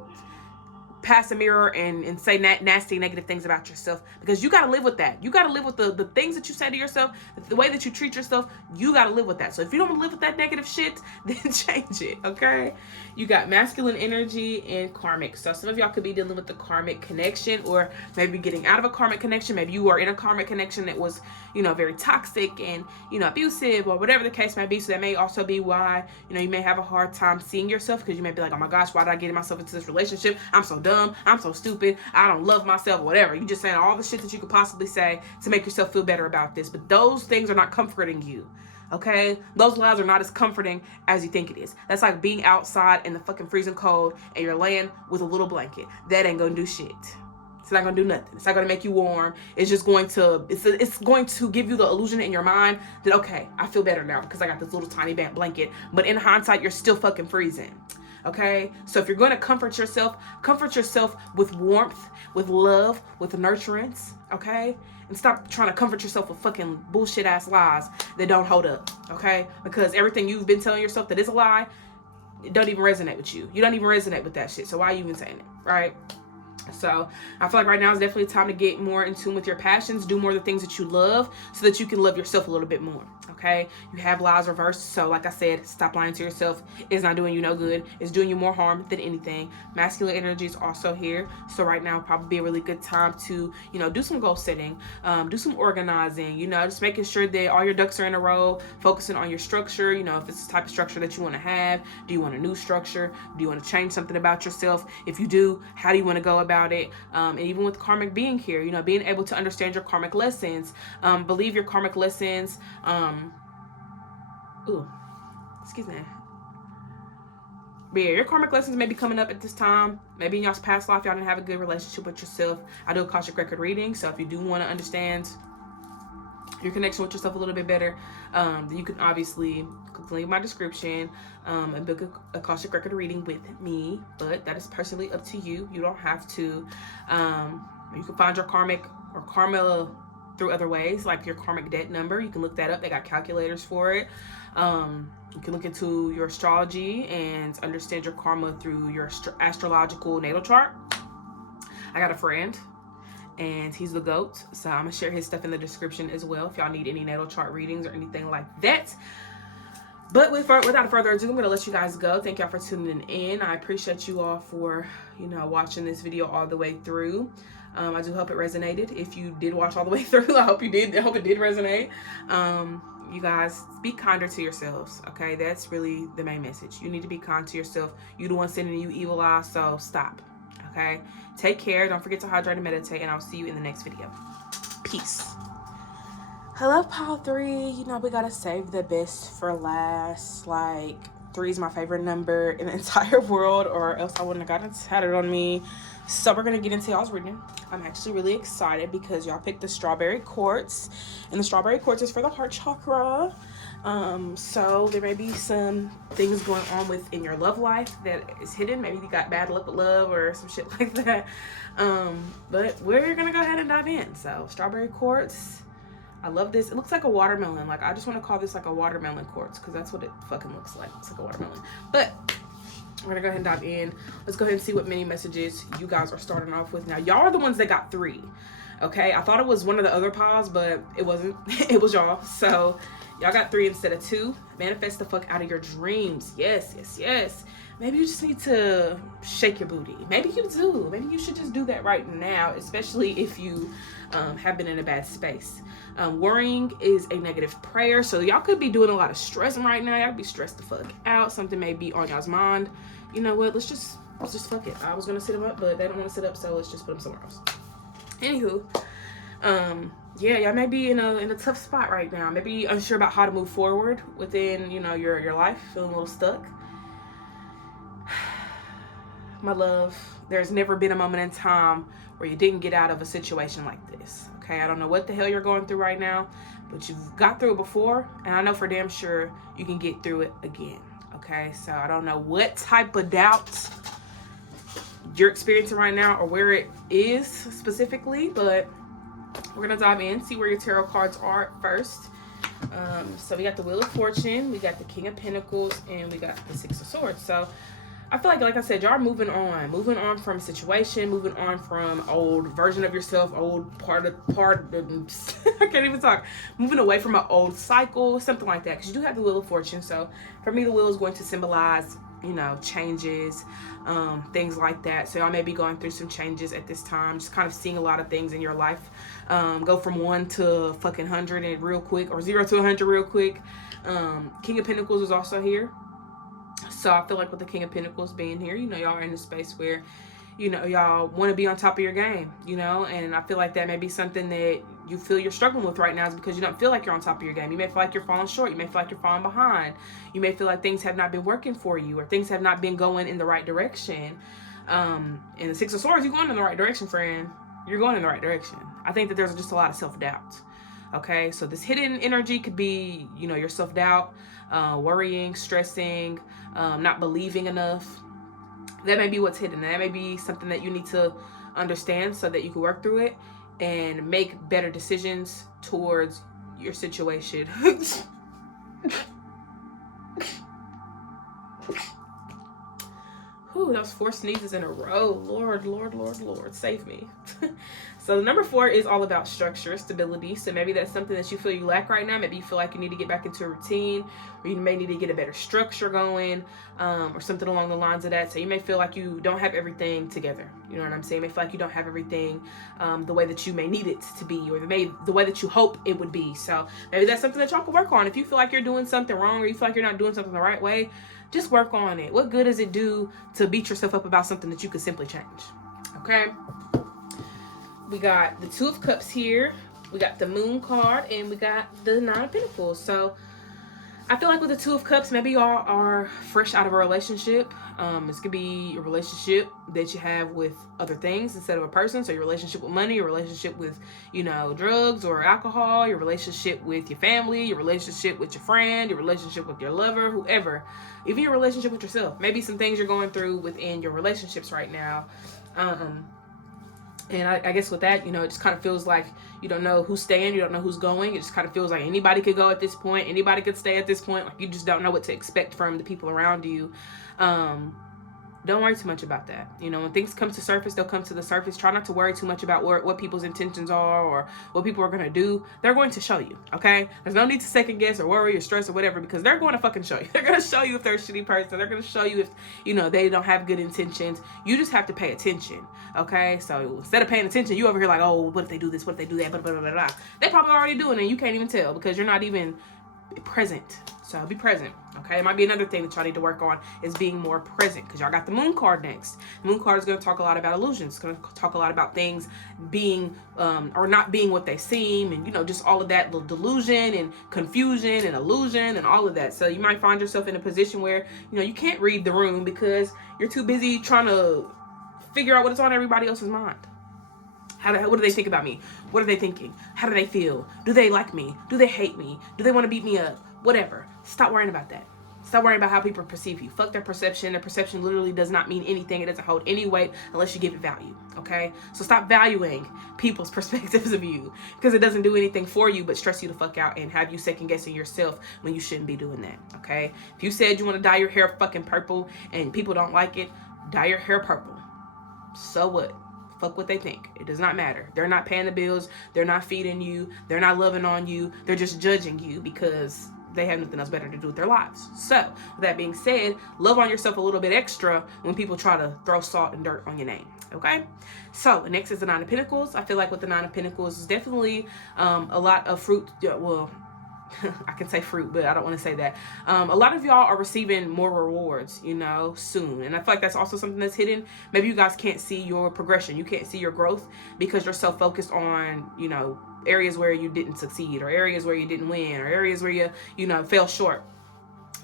pass a mirror and say nasty, negative things about yourself, because you got to live with that. You got to live with the things that you say to yourself, the way that you treat yourself. You got to live with that. So if you don't want to live with that negative shit, then change it. Okay? You got masculine energy and karmic. So some of y'all could be dealing with the karmic connection, or maybe getting out of a karmic connection. Maybe you are in a karmic connection that was, very toxic and, abusive, or whatever the case may be. So that may also be why, you may have a hard time seeing yourself, because you may be like, oh my gosh, why did I get myself into this relationship? I'm so dumb. I'm so stupid. I don't love myself, whatever. You just saying all the shit that you could possibly say to make yourself feel better about this. But those things are not comforting you. Okay? Those lies are not as comforting as you think it is. That's like being outside in the fucking freezing cold and you're laying with a little blanket. That ain't gonna do shit. It's not gonna do nothing. It's not gonna make you warm. It's just going to, it's going to give you the illusion in your mind that, okay, I feel better now because I got this little tiny blanket. But in hindsight, you're still fucking freezing. Okay? So if you're going to comfort yourself with warmth, with love, with nurturance. Okay? And stop trying to comfort yourself with fucking bullshit ass lies that don't hold up. Okay? Because everything you've been telling yourself that is a lie, it don't even resonate with you. You don't even resonate with that shit. So why are you even saying it? Right? So I feel like right now is definitely time to get more in tune with your passions, do more of the things that you love so that you can love yourself a little bit more. Okay? You have lies reversed. So like I said, stop lying to yourself. It's not doing you no good. It's doing you more harm than anything. Masculine energy is also here. So right now probably be a really good time to, do some goal setting, do some organizing, just making sure that all your ducks are in a row, focusing on your structure, if it's the type of structure that you want to have. Do you want a new structure? Do you want to change something about yourself? If you do, how do you want to go about it? And even with karmic being here, being able to understand your karmic lessons, believe your karmic lessons, excuse me. But yeah, your karmic lessons may be coming up at this time. Maybe in y'all's past life, y'all didn't have a good relationship with yourself. I do a Akashic record reading, so if you do want to understand your connection with yourself a little bit better, then you can obviously click the link in my description and book a Akashic record reading with me. But that is personally up to you. You don't have to. You can find your karmic or karma through other ways, like your karmic debt number. You can look that up. They got calculators for it. You can look into your astrology and understand your karma through your astrological natal chart. I got a friend, and he's the GOAT, so I'm gonna share his stuff in the description as well if y'all need any natal chart readings or anything like that. But without further ado, I'm gonna let you guys go. Thank y'all for tuning in. I appreciate you all for watching this video all the way through. I do hope it resonated. If you did watch all the way through, I hope you did. I hope it did resonate. You guys, be kinder to yourselves. Okay, that's really the main message. You need to be kind to yourself. You the one sending you evil eyes, so stop. Okay, take care. Don't forget to hydrate and meditate, and I'll see you in the next video. Peace. Hello, pile 3. We gotta save the best for last. Like, 3 is my favorite number in the entire world, or else I wouldn't have gotten it tatted on me. So we're gonna get into y'all's reading. I'm actually really excited because y'all picked the strawberry quartz, and the strawberry quartz is for the heart chakra. So there may be some things going on within your love life that is hidden. Maybe you got bad luck with love or some shit like that. But we're gonna go ahead and dive in. So strawberry quartz. I love this. It looks like a watermelon. Like, I just want to call this like a watermelon quartz because that's what it fucking looks like. It's like a watermelon. But we're gonna go ahead and dive in. Let's go ahead and see what mini messages you guys are starting off with. Now, y'all are the ones that got 3. Okay, I thought it was one of the other piles, but it wasn't. It was y'all. So y'all got 3 instead of 2. Manifest the fuck out of your dreams. Yes, yes, yes. Maybe you just need to shake your booty. Maybe you do. Maybe you should just do that right now, especially if you have been in a bad space. Worrying is a negative prayer. So y'all could be doing a lot of stressing right now. Y'all could be stressed the fuck out. Something may be on y'all's mind. You know what? Let's just fuck it. I was gonna sit them up, but they don't want to sit up, so let's just put them somewhere else. Anywho, yeah, y'all may be in a tough spot right now. Maybe unsure about how to move forward within, you know, your life, feeling a little stuck. My love, there's never been a moment in time where you didn't get out of a situation like this. Okay, I don't know what the hell you're going through right now, but you've got through it before, and I know for damn sure you can get through it again. Okay, so I don't know what type of doubts you're experiencing right now or where it is specifically, but we're gonna dive in, see where your tarot cards are first. So we got the Wheel of Fortune, we got the King of Pentacles, and we got the Six of Swords. So I feel like I said, y'all are moving on from a situation, moving on from old version of yourself, old part of I can't even talk. Moving away from an old cycle, something like that. Because you do have the Wheel of Fortune. So for me, the wheel is going to symbolize, you know, changes, things like that. So y'all may be going through some changes at this time, just kind of seeing a lot of things in your life go from 1 to fucking 100 and real quick, or 0 to 100 real quick. King of Pentacles is also here. So I feel like with the King of Pentacles being here, you know, y'all are in a space where, you know, y'all want to be on top of your game, you know, and I feel like that may be something that you feel you're struggling with right now is because you don't feel like you're on top of your game. You may feel like you're falling short. You may feel like you're falling behind. You may feel like things have not been working for you, or things have not been going in the right direction. And the Six of Swords, you're going in the right direction, friend. You're going in the right direction. I think that there's just a lot of self-doubt. Okay, so this hidden energy could be, you know, your self-doubt, worrying, stressing, not believing enough. That may be what's hidden. That may be something that you need to understand so that you can work through it and make better decisions towards your situation. Whew, that was 4 sneezes in a row. Lord, Lord, Lord, Lord, save me. So number 4 is all about structure, stability. So maybe that's something that you feel you lack right now. Maybe you feel like you need to get back into a routine, or you may need to get a better structure going, or something along the lines of that. So you may feel like you don't have everything together. You know what I'm saying? You may feel like you don't have everything the way that you may need it to be, or the way that you hope it would be. So maybe that's something that y'all can work on. If you feel like you're doing something wrong, or you feel like you're not doing something the right way, just work on it. What good does it do to beat yourself up about something that you could simply change? Okay. We got the Two of Cups here. We got the Moon card, and we got the Nine of Pentacles. So I feel like with the Two of Cups, maybe y'all are fresh out of a relationship. This could be a relationship that you have with other things instead of a person. So your relationship with money, your relationship with, you know, drugs or alcohol, your relationship with your family, your relationship with your friend, your relationship with your lover, whoever. Even your relationship with yourself. Maybe some things you're going through within your relationships right now. And I guess with that, you know, it just kind of feels like you don't know who's staying, you don't know who's going. It just kind of feels like anybody could go at this point, anybody could stay at this point. Like, you just don't know what to expect from the people around you. Don't worry too much about that. You know, when things come to surface, they'll come to the surface. Try not to worry too much about what people's intentions are or what people are going to do. They're going to show you, okay? There's no need to second guess or worry or stress or whatever, because they're going to fucking show you. They're going to show you if they're a shitty person. They're going to show you if, you know, they don't have good intentions. You just have to pay attention, okay? So instead of paying attention, you over here like, oh, what if they do this? What if they do that? Blah, blah, blah, blah. They probably already doing it and you can't even tell because you're not even present. So be present, okay? It might be another thing that y'all need to work on is being more present, because y'all got the Moon card next. The Moon card is going to talk a lot about illusions. It's going to talk a lot about things being or not being what they seem, and, you know, just all of that little delusion and confusion and illusion and all of that. So you might find yourself in a position where, you know, you can't read the room because you're too busy trying to figure out what is on everybody else's mind. What do they think about me? What are they thinking? How do they feel? Do they like me? Do they hate me? Do they want to beat me up? whatever. Stop worrying about that. Stop worrying about how people perceive you. Fuck their perception. Their perception literally does not mean anything. It doesn't hold any weight unless you give it value, okay? So stop valuing people's perspectives of you, because it doesn't do anything for you but stress you the fuck out and have you second guessing yourself when you shouldn't be doing that, okay? If you said you want to dye your hair fucking purple and people don't like it, dye your hair purple. So what? Fuck what they think. It does not matter. They're not paying the bills. They're not feeding you. They're not loving on you. They're just judging you because they have nothing else better to do with their lives. So, with that being said, love on yourself a little bit extra when people try to throw salt and dirt on your name, okay? So, next is the Nine of Pentacles. I feel like with the Nine of Pentacles is definitely a lot of fruit. Well, I can say fruit, but I don't want to say that. A lot of y'all are receiving more rewards, you know, soon. And I feel like that's also something that's hidden. Maybe you guys can't see your progression. You can't see your growth because you're so focused on, you know, areas where you didn't succeed, or areas where you didn't win, or areas where you know, fell short.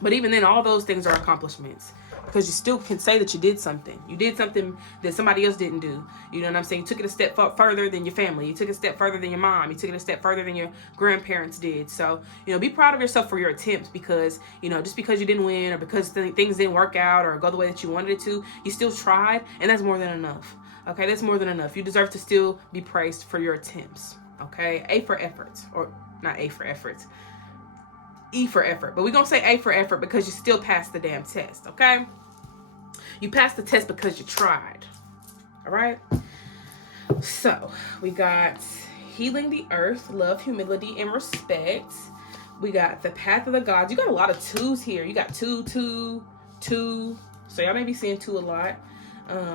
But even then, all those things are accomplishments, because you still can say that you did something. You did something that somebody else didn't do. You know what I'm saying? You took it a step further than your family. You took it a step further than your mom. You took it a step further than your grandparents did. So, you know, be proud of yourself for your attempts, because, you know, just because you didn't win or because things didn't work out or go the way that you wanted it to, you still tried, and that's more than enough. Okay, that's more than enough. You deserve to still be praised for your attempts. Okay, A for effort, or not A for effort, E for effort. But we're going to say A for effort because you still passed the damn test, okay? You passed the test because you tried, all right? So, we got healing the earth, love, humility, and respect. We got the path of the gods. You got a lot of twos here. You got 2, 2, 2. So, y'all may be seeing 2 a lot.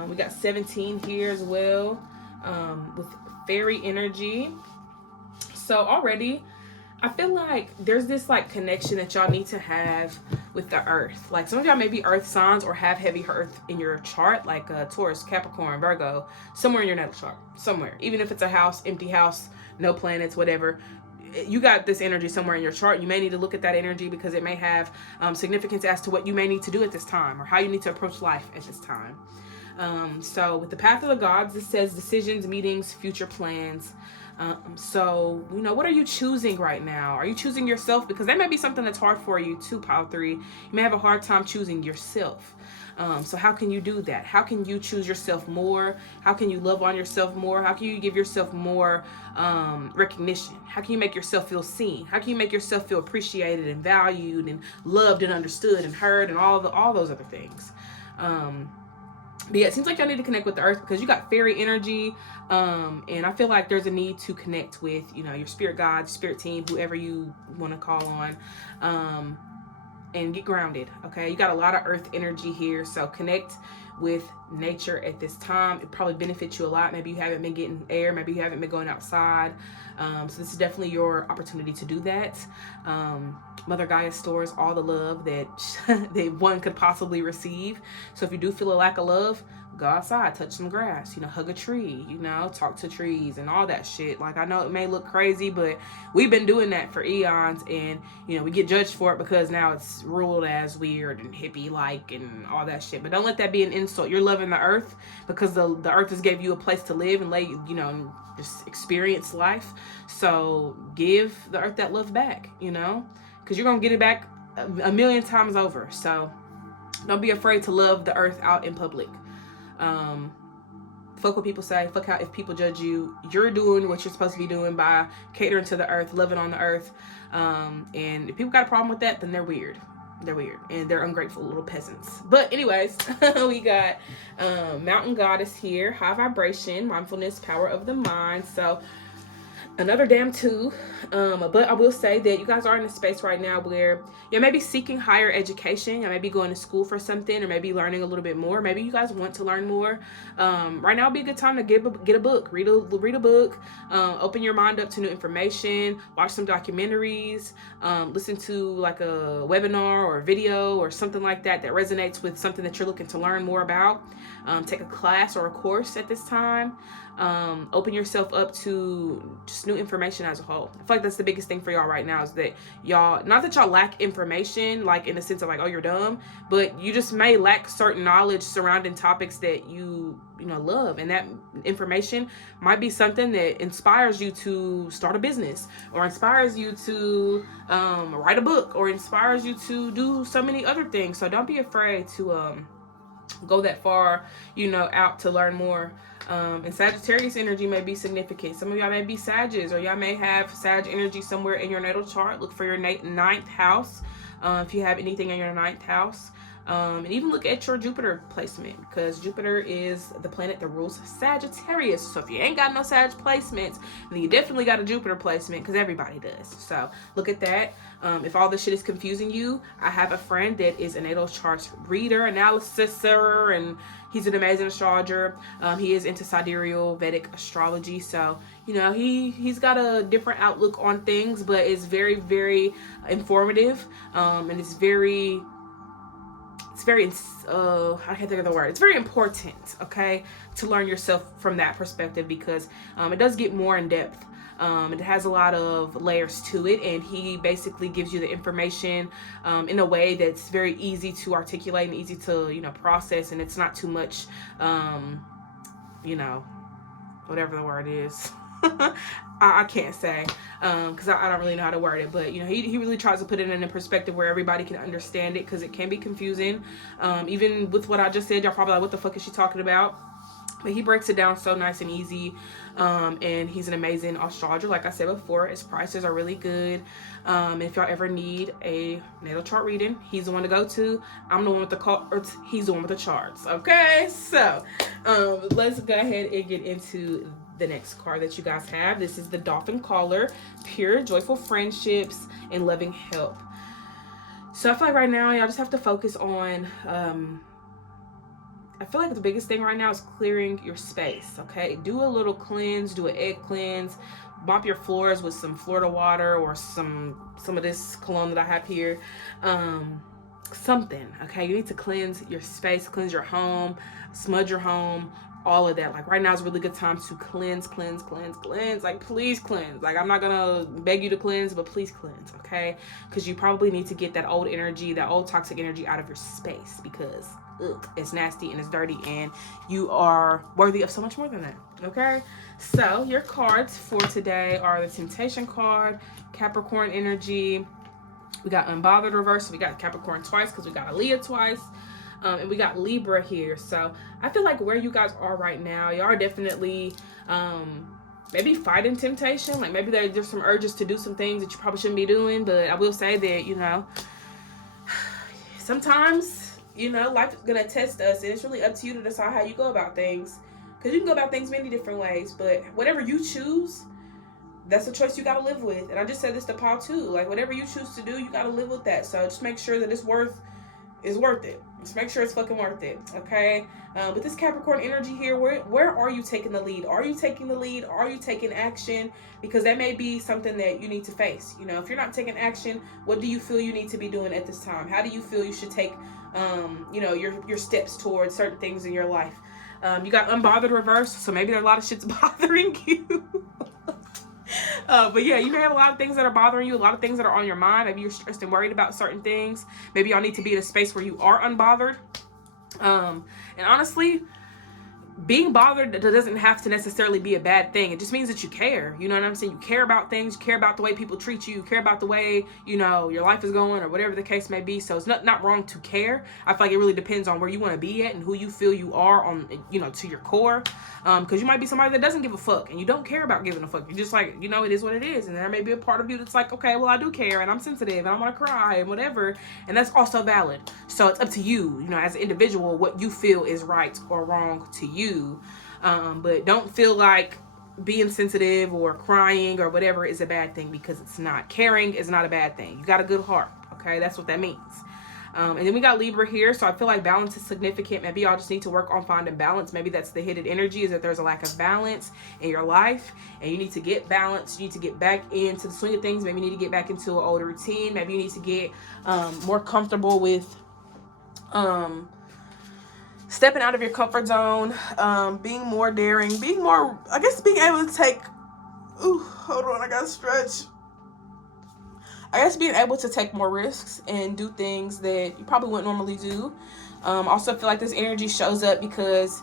We got 17 here as well, with fairy energy. So already, I feel like there's this like connection that y'all need to have with the earth. Like some of y'all may be earth signs or have heavy earth in your chart, like Taurus, Capricorn, Virgo, somewhere in your natal chart, somewhere. Even if it's a house, empty house, no planets, whatever, you got this energy somewhere in your chart. You may need to look at that energy because it may have significance as to what you may need to do at this time or how you need to approach life at this time. So with the path of the gods, it says decisions, meetings, future plans. So, you know, what are you choosing right now? Are you choosing yourself? Because that may be something that's hard for you too, Pile 3. You may have a hard time choosing yourself. So how can you do that? How can you choose yourself more? How can you love on yourself more? How can you give yourself more recognition? How can you make yourself feel seen? How can you make yourself feel appreciated and valued and loved and understood and heard and all those other things? But yeah, it seems like y'all need to connect with the earth because you got fairy energy. And I feel like there's a need to connect with, you know, your spirit guides, spirit team, whoever you want to call on, and get grounded. Okay. You got a lot of earth energy here. So connect with nature at this time. It probably benefits you a lot. Maybe you haven't been getting air. Maybe you haven't been going outside. So this is definitely your opportunity to do that. Mother Gaia stores all the love that one could possibly receive. So if you do feel a lack of love, go outside, touch some grass, you know, hug a tree, you know, talk to trees and all that shit. Like, I know it may look crazy, but we've been doing that for eons, and, you know, we get judged for it because now it's ruled as weird and hippie-like and all that shit. But don't let that be an insult. You're loving the earth because the earth has gave you a place to live and lay, you know, and just experience life. So give the earth that love back, you know, because you're going to get it back a million times over. So don't be afraid to love the earth out in public. Fuck what people say. Fuck how if people judge you. You're doing what you're supposed to be doing by catering to the earth, loving on the earth. And if people got a problem with that, then they're weird. They're weird and they're ungrateful little peasants. But anyways, we got Mountain Goddess here, high vibration, mindfulness, power of the mind. So another damn 2. But I will say that you guys are in a space right now where you may be seeking higher education. You may be going to school for something, or maybe learning a little bit more. Maybe you guys want to learn more. Right now would be a good time to get a book, read a book, open your mind up to new information, watch some documentaries, listen to like a webinar or a video or something like that resonates with something that you're looking to learn more about. Take a class or a course at this time. Open yourself up to just just new information as a whole. I feel like that's the biggest thing for y'all right now, is that y'all, not that y'all lack information, like in the sense of like, oh, you're dumb, but you just may lack certain knowledge surrounding topics that you love. And that information might be something that inspires you to start a business, or inspires you to write a book, or inspires you to do so many other things. So don't be afraid to go that far, out to learn more. And Sagittarius energy may be significant. Some of y'all may be Sagittarius, or y'all may have Sag energy somewhere in your natal chart. Look for your ninth house, if you have anything in your ninth house. And even look at your Jupiter placement, because Jupiter is the planet that rules Sagittarius. So if you ain't got no Sag placements, then you definitely got a Jupiter placement, because everybody does. So look at that. If all this shit is confusing you, I have a friend that is a natal chart reader, analysicer, and he's an amazing astrologer. He is into sidereal Vedic astrology. So, he's got a different outlook on things, but it's very, very informative. And it's very, I can't think of the word. It's very important, okay, to learn yourself from that perspective, because it does get more in depth. It has a lot of layers to it, and he basically gives you the information in a way that's very easy to articulate and easy to, process, and it's not too much, whatever the word is. I can't say, because I don't really know how to word it, but he really tries to put it in a perspective where everybody can understand it, because it can be confusing. Even with what I just said, y'all probably like, what the fuck is she talking about? But he breaks it down so nice and easy, and he's an amazing astrologer. Like I said before, his prices are really good. If y'all ever need a natal chart reading, he's the one to go to. I'm the one with the cards. He's the one with the charts. Okay, so let's go ahead and get into the next card that you guys have. This is the Dolphin Caller, pure joyful friendships and loving help. So I feel like right now y'all just have to focus on I feel like the biggest thing right now is clearing your space. Okay, do a little cleanse, do an egg cleanse, mop your floors with some Florida water, or some of this cologne that I have here. Something, okay? You need to cleanse your space, cleanse your home, smudge your home, all of that. Like right now is a really good time to cleanse. Like please cleanse. Like I'm not gonna beg you to cleanse, but please cleanse, okay? Because you probably need to get that old energy, that old toxic energy out of your space, because it's nasty and it's dirty, and you are worthy of so much more than that, okay? So your cards for today are the Temptation card, Capricorn energy. We got Unbothered reverse. So we got Capricorn twice, because we got Leah twice. And we got Libra here. So I feel like where you guys are right now, you are definitely maybe fighting temptation. Like maybe there's some urges to do some things that you probably shouldn't be doing. But I will say that, sometimes, life is going to test us. And it's really up to you to decide how you go about things. Because you can go about things many different ways. But whatever you choose, that's a choice you got to live with. And I just said this to Paul too. Like whatever you choose to do, you got to live with that. So just make sure that it's worth it. Just make sure it's fucking worth it, okay? With this Capricorn energy here, where are you taking the lead? Are you taking the lead? Are you taking action? Because that may be something that you need to face. If you're not taking action, what do you feel you need to be doing at this time? How do you feel you should take, your steps towards certain things in your life? You got Unbothered reverse, so maybe there's a lot of shit's bothering you. But yeah, you may have a lot of things that are bothering you, a lot of things that are on your mind. Maybe you're stressed and worried about certain things. Maybe y'all need to be in a space where you are unbothered. And honestly, being bothered doesn't have to necessarily be a bad thing. It just means that you care. You know what I'm saying? You care about things. You care about the way people treat you. You care about the way, your life is going, or whatever the case may be. So it's not wrong to care. I feel like it really depends on where you want to be at and who you feel you are on, to your core. Because you might be somebody that doesn't give a fuck and you don't care about giving a fuck. You're just like, it is what it is. And there may be a part of you that's like, okay, well, I do care and I'm sensitive and I want to cry and whatever. And that's also valid. So it's up to you, as an individual, what you feel is right or wrong to you. But don't feel like being sensitive or crying or whatever is a bad thing, because it's not. Caring is not a bad thing. You got a good heart, okay? That's what that means. And then we got Libra here, so I feel like balance is significant. Maybe y'all just need to work on finding balance. Maybe that's the hidden energy, is that there's a lack of balance in your life, and you need to get balance. You need to get back into the swing of things. Maybe you need to get back into an older routine. Maybe you need to get more comfortable with stepping out of your comfort zone, being more daring, being able to take Ooh, hold on, I gotta stretch. I guess being able to take more risks and do things that you probably wouldn't normally do. Also feel like this energy shows up because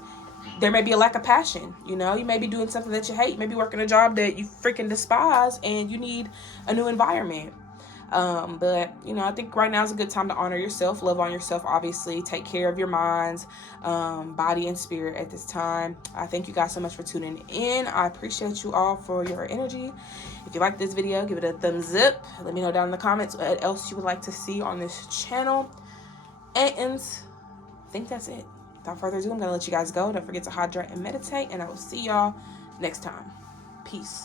there may be a lack of passion. You know, you may be doing something that you hate. You may be working a job that you freaking despise, and you need a new environment. But you know, I think right now is a good time to honor yourself, love on yourself, obviously, take care of your minds, body, and spirit at this time. I thank you guys so much for tuning in. I appreciate you all for your energy. If you like this video, give it a thumbs up. Let me know down in the comments what else you would like to see on this channel. And I think that's it. Without further ado, I'm going to let you guys go. Don't forget to hydrate and meditate, and I will see y'all next time. Peace.